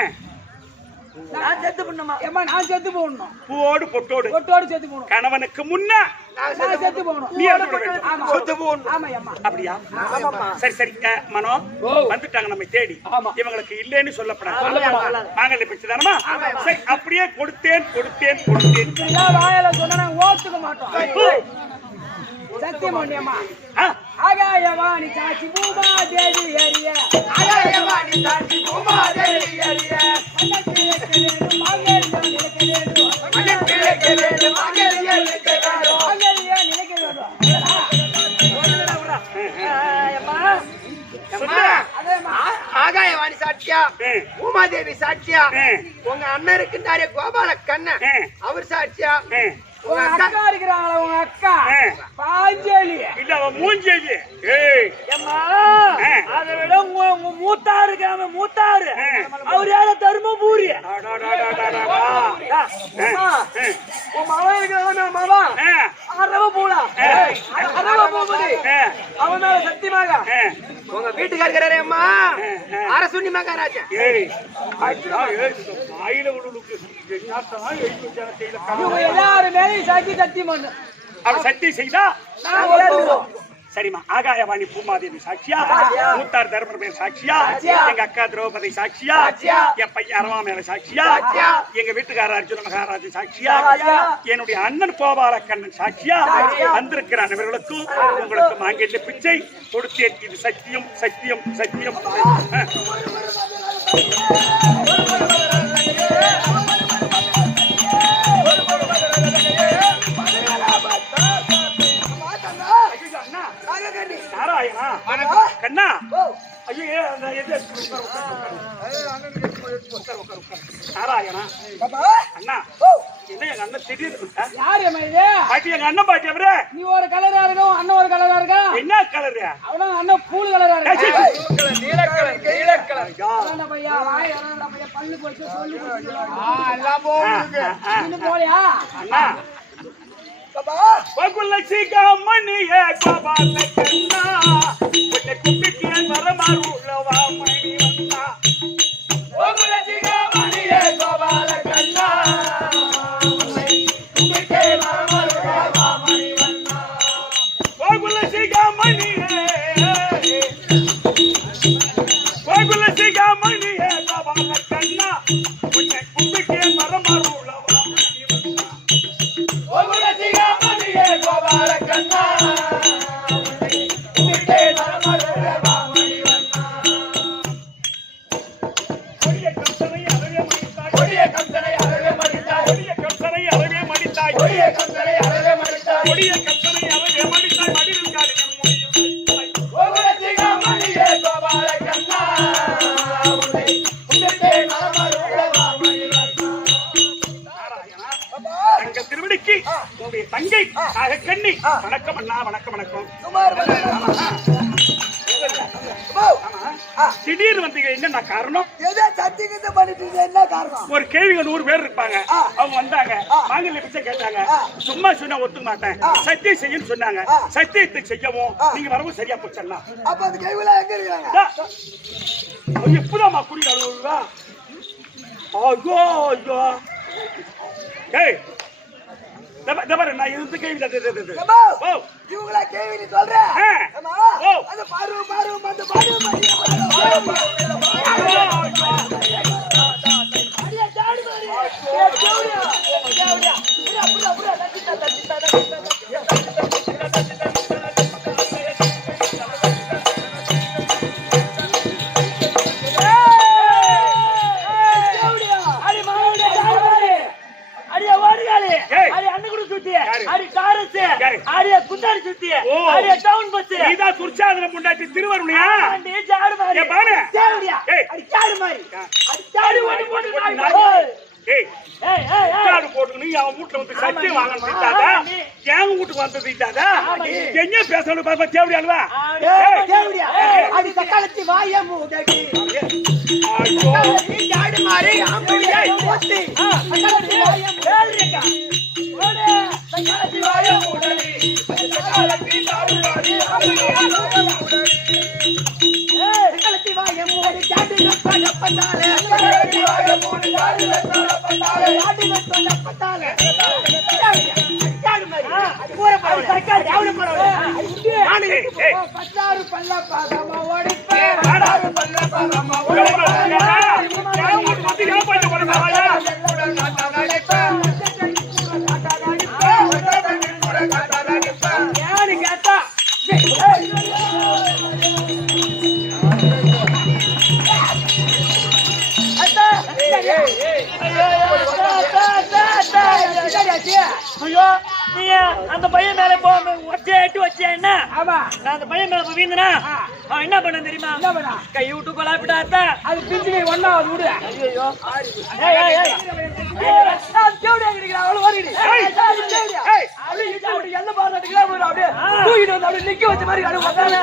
நான் செத்து பண்ணுமா. ஏம்மா, நான் செத்து போகணும், பூவோடு பொட்டோடு பொட்டோடு செத்து போகணும். கணவனுக்கு முன்ன நான் செத்து போகணும். நீ எடுத்து விட வேண்டும். ஆமா. சொத்து போகணும். ஆமா அம்மா. அப்படியா? சரி சரி மனோ வந்துட்டாங்க நம்ம தேடி. இவங்களுக்கு இல்லைன்னு சொல்லப்படாது. மாங்கல்ய பிச்சை தானமா? சரி அப்படியே கொடுத்தேன் கொடுத்தேன் கொடுத்தேன். இதெல்லாம் வாயில சொன்னா நாங்க ஓத்துக்க மாட்டோம். சத்தியம் பண்ணியம்மா. ஆகாயவாணி சாட்சி பூமா தேவி அறிய ஆகாயவாணி சாட்சி பூமாதேவி அறிய. மகன் பிழைக்க வேண்டும் மங்கள்யான் நினைக்க வேண்டும். ஆகாயவாணி சாட்சியா பூமாதேவி சாட்சியா உங்க அண்ணன் இருக்கின்றாரே கோபால கண்ணன் அவர் சாட்சியா உங்க அக்கா இருக்கிறாங்களா? உங்க அக்கா பாஞ்சேலி இல்ல அவன் மூஞ்சேலி. அதை விட உங்க மூத்தாரு இருக்காம மூத்தாரு அவர் யார தர்மபூரி. உன் மகன் இருக்கிறான் மகன் அரவ போடா அரவ போகுது அவன் மேல சத்தியமாக உங்க வீட்டுக்கு இருக்கிறாரே அம்மா அரசுண்ணி மகாராஜா. இவங்க எல்லாரும் மேலேயும் சாட்சி சத்தியம் பண்ணு. அவர் சக்தி செய்தா சரிமா. ஆகாயவாணி பூமாதேவி சாட்சியா, மூத்தார் தர்மர் பேர் சாட்சியா, எங்க அக்கா திரௌபதி சாட்சியா, என் பையன் அரவா மேல சாட்சியா, எங்க வீட்டுக்காரர் அர்ஜுன மகாராஜா சாட்சியா, என்னுடைய அண்ணன் கோபால கண்ணன் சாட்சியா வந்திருக்கிற அனைவர்களுக்கும் உங்களுக்கு மாங்கல்ய பிச்சை கொடுத்தேன். இது சத்தியம் சத்தியம் சத்தியம். நாராயணா கண்ணா ஐயோ நாராயணா அண்ணா என்ன எங்க அண்ணன் திடீர்னு யாரு அம்மா இது? பாட்டி எங்க அண்ணன் பாட்டி அவரு. நீ ஒரு கலரா இருக்கும், அண்ணன் ஒரு கலரா இருக்கா? என்ன கலரு? அவனா அண்ணன் பூல் கலரா இருக்கா? நீலக்கலர் நீலக்கலர். அதான்டா பையா, வாய் அதான்டா பையா, பல்லு போச்சு, சொல்லு போச்சு. எல்லாம் போகுது. இன்னும் போலையா? அண்ணா வகுல சீகா மணியே கோபால கண்ணா உன்னை குப்பிட்டிய வரமாறுலவா மணி வந்தா. வகுல சீகா மணியே கோபால கண்ணா உன்னை குப்பிட்டிய வரமாறுலவா மணி வந்தா. வகுல சீகா மணியே கோபால கண்ணா உன்னை குப்பிட்டிய கோபால கண்ணா உன்னை நலமருள வாமணி வண்ணா கொடிய கம்சனை அறவே மடித்தாய் கொடிய கம்சனை அறவே மடித்தாய் கொடிய கம்சனை அறவே மடித்தாய் கொடிய கம்சனை அறவே மடித்தாய் கொடிய கம்சனை அறவே மடித்தாய் மடிவில் காரியம் முடியும் கோகுல சிகாமணியே கோபால கண்ணா உன்னை நலமருள வாமணி வண்ணா தங்கள் திருவடிக்கு உங்களுடைய தங்கை நாகக்கண்ணி வணக்கம் அண்ணா வணக்கம் வணக்கம் திடீர்னு வந்தீங்க என்ன காரணம் ஏதோ சத்தியத்தை பண்ணிட்டு இருக்க, என்ன காரணம்? ஒரு கேள்விங்க 100 பேர் இருப்பாங்க அவங்க வந்தாங்க மாங்கல்ய பிச்சை கேட்டாங்க சும்மா சொன்னா ஒத்துக்க மாட்டேன் சத்தியம் செய்யன்னு சொன்னாங்க சத்தியத்தை செய்யவும் நீங்க வரவும் சரியா போச்சண்ணா அப்ப அந்த கைவில எங்க இருக்கிறாங்க? எப்பதாம்மா குடி அழுவா ஐயோ ஐயோ ஏய் தபாரு நான் இருந்து கேள்வி ஏம்மா, ஓ இவங்களா கேள்வி நீ சொல்ற? ஆ. ஏம்மா, ஓ. அந்த பாரு அந்த பாரு அடியே தாடி மாறி. ஏ தேவடியா, தேவடியா. புரா அடி மாவுடா தாடி அடியே ஓடுகாலி ஏய். அடி அண்ணன் கூட சுத்தி யாரு? அடி காரஸ் ஏய். அடியே குந்தாடி சுத்தி ஓ. அடியே டவுன் பஸ் நீதான் துர்ச்சாதன முண்டாட்டி திருவருணையா அடி ஜாடு மாரி ஏ பானு. தேவடியா ஏய். அடி ஜாடு மாரி அடி ஜாடு ஓடி போட்டு நாய் ஏய் ஏய் ஏய் காடு போட்டுன்னு அவன் வீட்டுல வந்து சத்தியம் வாங்கணும் தீட்டாதா என் வீட்டுக்கு வந்து தீட்டாதா எங்க பேசணும் பாப்பா தேவடி அல்வா தேவடியா. அடி தக்காளத்தி வாய மூதடி. ஐயோ நீ ஜாடி மாறி ஆம்படியா ஓட்டி. தக்காளத்தி வாய ஏல்ரிக்கா ஓடு தக்காளத்தி வாய மூடடி தக்காளத்தி தாவுவாடி அம்மையா ஏய் தக்காளத்தி வாய மூடி ஜாடி நப்பதாலே. தக்காளத்தி வாய மூடி ஜாடி நப்பதாலே. ஜாடி நப்பதாலே. ஜாடு மாரி அடி ஊர பரவல தக்காளத்தி அவன பரவல நானு ஏய், ஏய். பத்தாறு பல்ல பாதமா ஓடிப்பேன். ஆடாரு பல்ல பல்லம்மா யாரு கேட்டா ஐயோ நீ அந்த பையன் மேல போகாம ஒச்சேட்டு வச்சியா என்ன ஆமா, நான் அந்த பையன் மேல போய் வீந்தனா அவன் என்ன பண்ண தெரியுமா என்ன பண்ணா? கை விட்டு கொலாப்பிட்டா அது பிஞ்சினை ஒண்ணாவது விடு. ஐயோ ஏய் ஏய் ஏய் தேவடியா இருக்கிற அவள ஓடிடு. தேவடியா. ஏய். அப்படியே இழுத்து விட்டு எந்த பாராட்டுக்குள்ள அப்படியே தூக்கிட்டு வந்து அப்படியே நிக்க வச்ச மாதிரி அட வந்தானே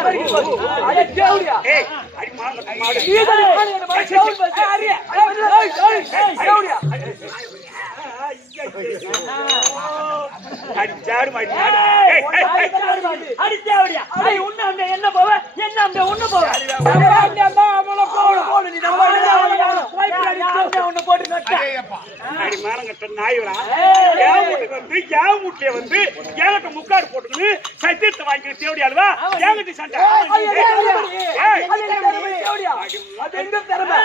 அட தேவடியா. ஏய் அடி மாங்க மாடு நீ தான் பாருங்க பாரு சவுண்ட் பஸ். அடியே தேவடியா. அடி ஜாடு மாடி ஏய் ஏய் அடி தேவடியா அடி உன்ன அங்க என்ன போவ என்ன அங்க ஒண்ணு போவ அவள போடு நீ நம்ம ஒண்ணு போட்டு நட்ட அடி மானங்கட்ட நாய்வரா என் வீட்டுக்கு வந்து என் வீட்லயே வந்து என்கிட்ட முக்காடு போட்டுக்கின்னு சத்தியத்தை வாங்கி தேவடி அல்வா என்கிட்ட சண்டை ஏய் அது எங்க திறமை?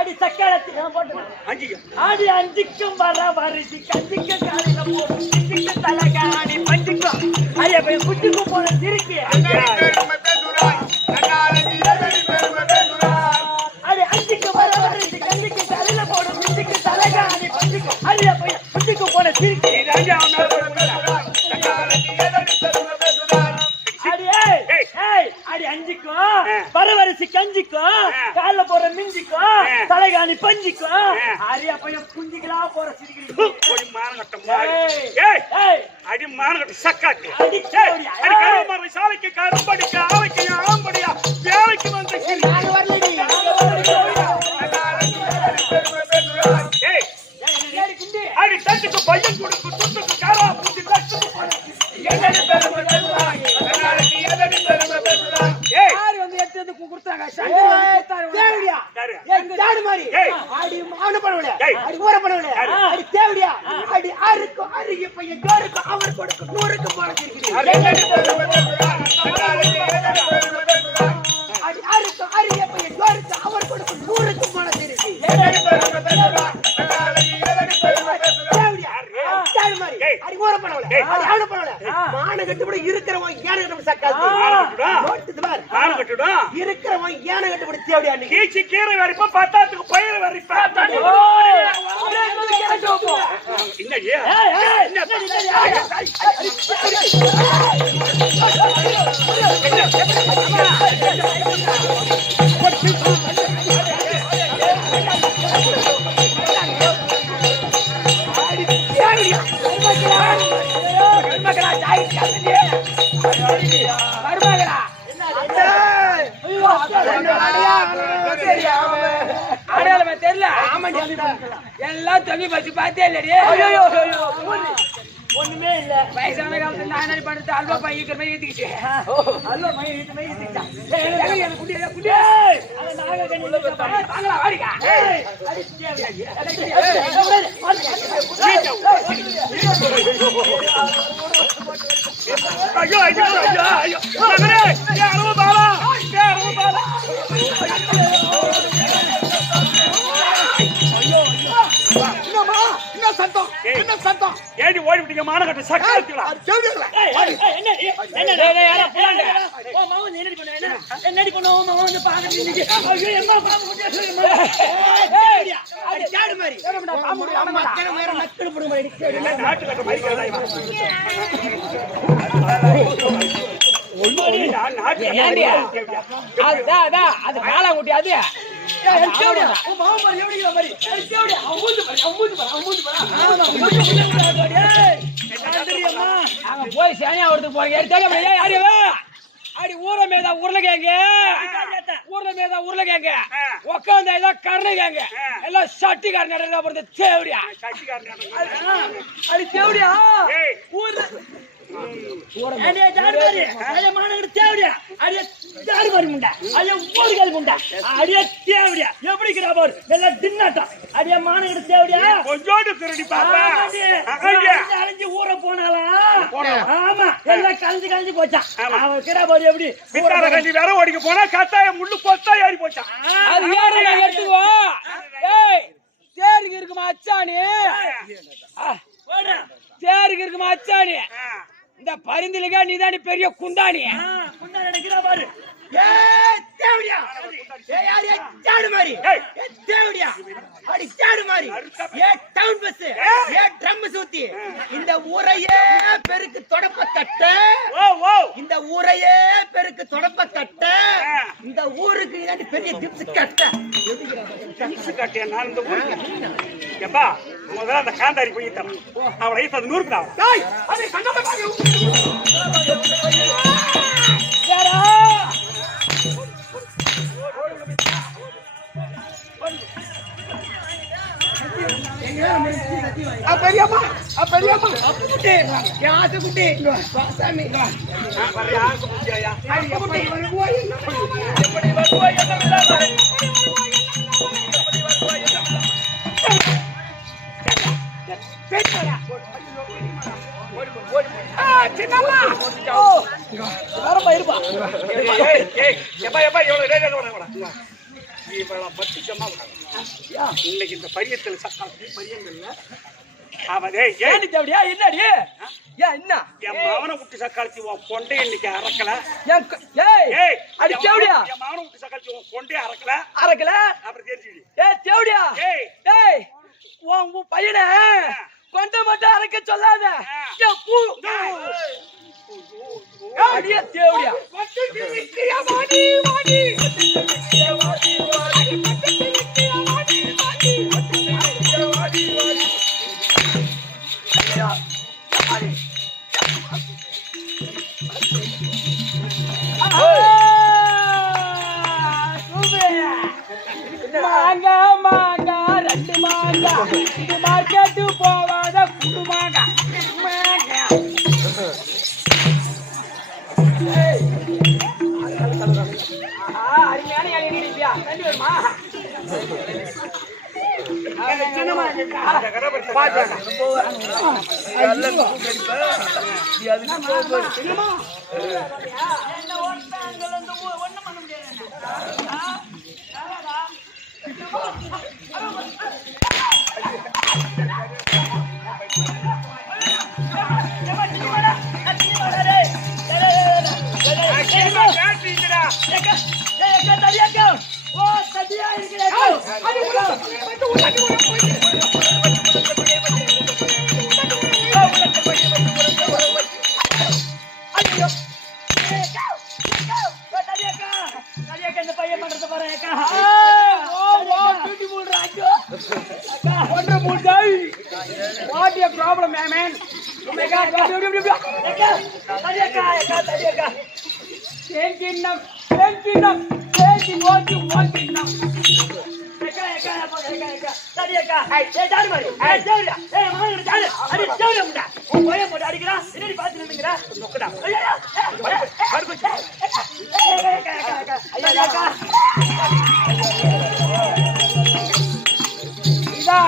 அடி சக்காலத்தி போட்டு அஞ்சிக்க ஆடி அஞ்சிக்கும் வர வரிசி கஞ்சிக்க காலையில போடு சிந்திக்க தலகாணி பஞ்சிக்கும் ஐயா போய் குட்டிக்கு போன சிரிக்கி அடி அஞ்சிக்கும் வர வரிசி கஞ்சிக்க காலையில போடு சிந்திக்க தலகாணி பஞ்சிக்கும் ஐயா போய் குட்டிக்கு போன சிரிக்கி இதாண்டி அவன் மேல அடி ஏய் ஏய் அடி அஞ்சிக்கும் பரவரிசி கஞ்சிக்கும் கால்ல போற மிஞ்சிக்கும் தலைகாணி பஞ்சிக்கும் அரியா பையன் குஞ்சிக்கலாம் போற சிரிக்கிறீங்க ஒரு மானங்கட்ட மாடு ஏய் ஏய் அடி மானங்கட்ட சக்காட்டி அடி ஏய் தேவடியா அடி கருமாரி சாலைக்கு கரும்படிக்க ஆவைக்கு ஆம்படியா வேலைக்கு வந்து சிரி ஏய் அடி தட்டுக்கு பையன் கொடுக்கு துட்டுக்கு காரா பூச்சி கட்டுக்கு ஏய் யாரு வந்து எடுத்து வந்து கொடுத்தாங்க? சங்கர் வந்து கொடுத்தாரு. தேவடியா. யாரு? ஏய், ஜாடு மாதிரி. ஏய். அடி மாவன பண்ணவளே. ஏய். அடி ஊர பண்ணவளே. யாரு? அடி தேவடியா. அடி அருக்கு அருகே பையன் ஜோருக்கு அவர் கொடுக்கு 100க்கு போல இருக்குது. அடி அருக்கு அருகே பையன் ஜோருக்கு அவர் கொடுக்கு 100க்கு போல இருக்குது. தேவடியா. ஜாடு மாதிரி. ஏய். அடி ஊர பண்ணவளே. ஏய். அடி அவன பண்ணவளே. மான கட்டுப்படி இருக்கிறவன் ஏன கட்டுப்படி சக்காத்து நோட்டுது பார் மானம் கட்டுடும் இருக்கிறவன் ஏன கட்டுப்படி தேவடியா நீ கீச்சி கீரை வரைப்ப பத்தாத்துக்கு பயிர் வரைப்ப என்னடி அடையாளமே தெரியல எல்லாம் தொங்கி பச்சு பார்த்தே இல்லடி ஒண்ணுமே இல்ல வயசான காலத்துல நான் என்ன பண்றது அல்வா பையன் போய் ஏத்திக்கிச்சு அல்ல மைய வீட்டு மைய வீட்டா ஐயோ ஐயோ ஐயோ ஐயோ மகனே யாரோ பாலா என்ன சத்தம் என்ன சத்தம் ஏடி ஓடி விட்டீங்க மானகட்ட சக்காத்துங்களா என்ன யாரா போறாங்க ஓ மாவன் என்னடி பண்ணுவேனா என்னடி பண்ணுவோம் மாவன் வந்து பாக்க நின்னுக்கு ஐயோ எம்மா பாம்பு குட்டியா அடி சாடு மாதிரி மக்கள் மேல மக்கள் புடுங்க மாதிரி நாட்டு கட்ட மரிக்கிறதா அது காலாங்குட்டி அது போய் சேனியா ஒருத்தர் போறீங்க அடி ஊர்ல மேதா உருளைக்கிழங்கு ஊர்ல மேதா உருளைக்கிழங்கு உக்காந்து ஏதோ கருணைக்கிழங்கு எல்லாம் சட்டிக்காரன் இடையில போறது தேவடியா அடி தேவடியா ஊர்ல அடே ஜாடுமாரி அடே மானகட தேவடியா அடே ஜாடுமாரி முண்டா அடே ஊர்கால் முண்டா அடே தேவடியா எப்படி கிரா பார் எல்லாம் தின்னாட்டா அடே மானகட தேவடியா கொஞ்சோடு திருடி பாப்பா அலைஞ்சு ஊர போனாலா ஆமா எல்லாம் கலந்து போச்சான் அவன் கிரா பார் எப்படி பித்தார கஞ்சி வேற ஓடிக்கு போனா கத்தாய முள்ளு கொத்தா ஏறி போச்சான் அது ஏறல எடுத்துக்கோ ஏய் தேருக்கு இருக்குமா அச்சானி தேருக்கு இருக்குமா அச்சானி இந்த பரிந்திலக நீதானி பெரிய குந்தாணி குண்டா நினைக்கிறா பாரு தேவடியா யாரு சாடு மாதிரி தேவடியா அடி சாடு மாதிரி டவுன் பஸ் ட்ரம் சூத்தி இந்த ஊரையே பெருக்கு தொடப்ப கட்ட இந்த ஊரையே பெருக்கு தொடப்ப கட்ட இந்த ஊருக்கு இதாண்டி பெரிய டிப்ஸ் கட்ட டிப்ஸ் கட்டியா நான் இந்த ஊருக்கு எப்பா முதல்ல அந்த காந்தாரி போய் தரணும் அவளை அது 100 தான் அதை கண்ணால பாரு பெரியம்மா பெரியம்மா குட்டி என் ஆசை குட்டி சாமி இன்னைக்கு இந்த பரியத்தில் பரியங்கள்ல ஏன் தேவடியா என்னடி ஏன் என்ன என் மாவனை விட்டு சக்காலத்தி உன் கொண்டை இன்னைக்கு அறக்கல ஏய் அடி தேவடியா என் மாவனை விட்டு சக்காலத்தி உன் கொண்டே அறக்கல அப்புறம் தெரிஞ்சுடி ஏய் தேவடியா ஏய் உன் பையனை கொண்ட மட்டும் அரைக்க சொல்லாத என் பூ அடியே தேவடியா மாங்கா மாங்கா ரெண்டு மாங்கா இது மார்க்கெட்டு போவாத குடு மாங்கா அருமையான இலையா தண்ணி வருமா ஏக்கா ஏக்கா தடியாக்கா ஓ தடியா இருக்கேக்கா அது உள்ள வந்து ஐயோ ஏக்கா தடியாக்கா தடியாக்கா இந்த பையன் பண்றத பாரு ஏக்கா பியூட்டிஃபுல் ராஜு வண்டர்ஃபுல் டை வாட் a problem man ஏக்கா தடியாக்கா தடியாக்கா thank you what you want now ஏக்கா தடியாக்கா ஏ டாடி மாதிரி ஏ ஜெவுடா ஏ மாங்க டாடி அடி ஜெவுடா முடா உன் பையன் போட்டு அடிக்குறா என்னடி பாத்து நின்னுங்கற நொக்கடா ஐயா ஏக்கா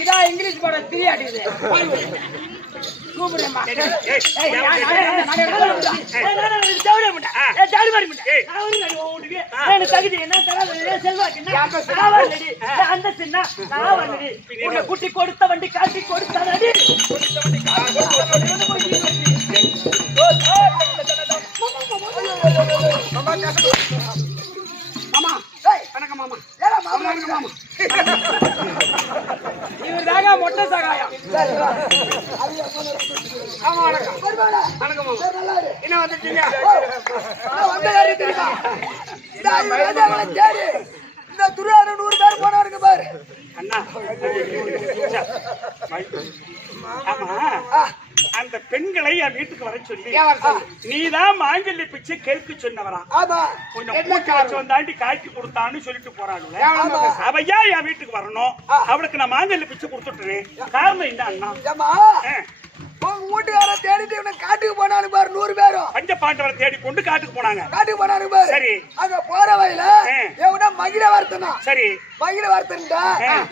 இதா இங்கிலீஷ் பட தெரியாடுது கூப்பிடுமா குட்டி கொடுத்த வண்டி காட்டி கொடுத்தாடி இவர் தாங்க மொட்டை சகாயம் என்ன வந்துட்டீங்க இந்த துரியாரு 100 பேர் போனாருங்க பாரு அண்ணா ஆமா அந்த பெண்களை என் வீட்டுக்கு வர சொல்லி நீதான் மாங்கல்ய பிச்சை கேட்க சொன்னவரா ஆமா கொஞ்சம் கூட்டாச்சு வந்தாண்டி காய்ச்சி கொடுத்தான்னு சொல்லிட்டு போறாங்க அவையா என் வீட்டுக்கு வரணும் அவளுக்கு நான் மாங்கல்ய பிச்சை கொடுத்துட்டுறேன் காரணம் என்ன அண்ணா ஏமா உங்க வீட்டுக்கார தேடிட்டு இவனை காட்டுக்கு போனாரு பாரு 100 பேரும் பஞ்ச பாண்டவரை தேடி கொண்டு காட்டுக்கு போனாங்க காட்டுக்கு போனாரு பாரு சரி அங்க போற வழியில இவனா மகிழ வர்த்தனா சரி மகிழ வர்த்தன்டா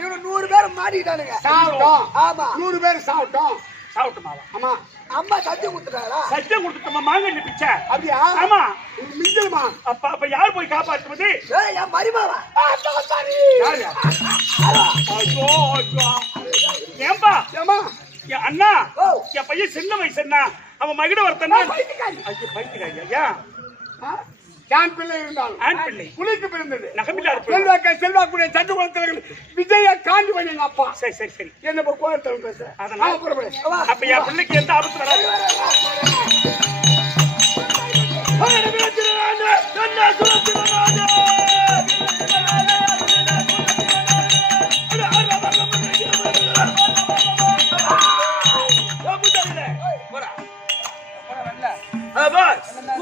இவன 100 பேர் மாட்டிட்டானுங்க சாப்பிட்டோம் ஆமா 100 பேர் சாப்பிட்டோம் சாப்பிட்டுமாவா ஆமா அம்மா சத்தியம் கொடுத்துட்டாங்களா சத்தியம் கொடுத்துட்டோமா மாங்கல்ய பிச்சை அப்படியா ஆமா மிஞ்சல்மா அப்ப யார் போய் காப்பாற்றுவது ஏய் என் மரிமாவா யாரு ஐயோ ஐயோ ஏம்பா ஏமா என் அண்ணா என் பையன் சின்ன வயசு அண்ணா அவன் மகிட வரத்தனா ஐயா கேம்பில் இருந்தாலும் ஆண் பிள்ளை குளிக்கு பிறந்தது நகமில்லாத செல்வாக்குடைய சட்டு குளத்தவர்கள் விஜய காண்டி பண்ணி எங்க அப்பா சரி சரி சரி என்ன கோயத்தவன் பேச அதனால அப்ப என் பிள்ளைக்கு எந்த ஆபத்து வராது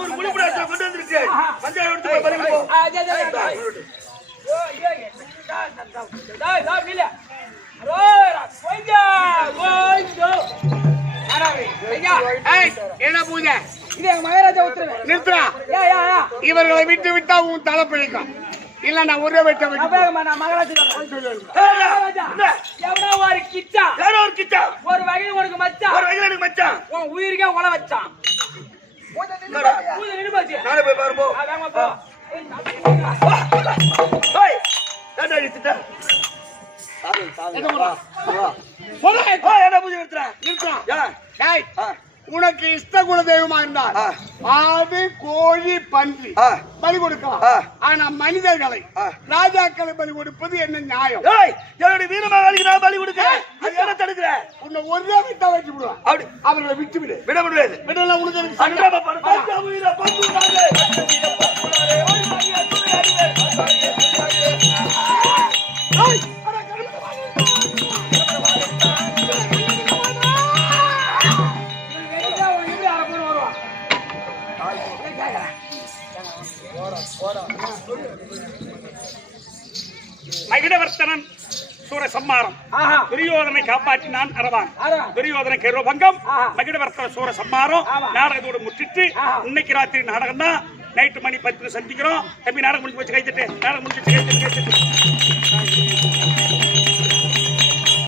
ஒரு குளிப்படாச்ச கொண்டு வந்துருச்சு பஞ்சாயத்து எடுத்து போய் பறிக்க போ என்ன பூஜை இது எங்க மகாராஜா உத்தரவு நிறுத்துறா இவர்களை விட்டு விட்டா உன் தலை பிழைக்கும் இல்ல நான் ஒரே வெட்ட ஒரு வகையில் உனக்கு மச்சான் ஒரு வகையில எனக்கு மச்சான் உன் உயிருக்கே உல வச்சான் நானே போய் பாருப்போ உனக்கு இஷ்ட குல தெய்வமா இருந்தால் ஆடு கோழி பன்றி பலி கொடுக்கலாம் ஆனா மனிதர்களை ராஜாக்களை பலி கொடுப்பது என்ன நியாயம் என்னுடைய வீரமகாலிக்கு நான் பலி கொடுக்கிறேன் அது என்ன தடுக்கிற உன்னை ஒரே விட்டா வச்சு விடுவான் அப்படி அவர்களை விட்டு விடு விட முடியாது விடல உனக்கு மகிடவர்த்தனன் சூர சம்மாரம் துரியோதனை காப்பாற்றினான் அரவான் துரியோதனை கெரோபங்கம் மகிடவர்த்தன சூர சம்மாரம் நாடகத்தோடு முற்றிட்டு இன்னைக்கு ராத்திரி நாடகம் தான் நைட்டு மணி 10 சந்திக்கிறோம் தம்பி நாடகம் முடிஞ்சு வச்சு கைத்தட்டு நாடகம் முடிஞ்சு கைத்தட்டு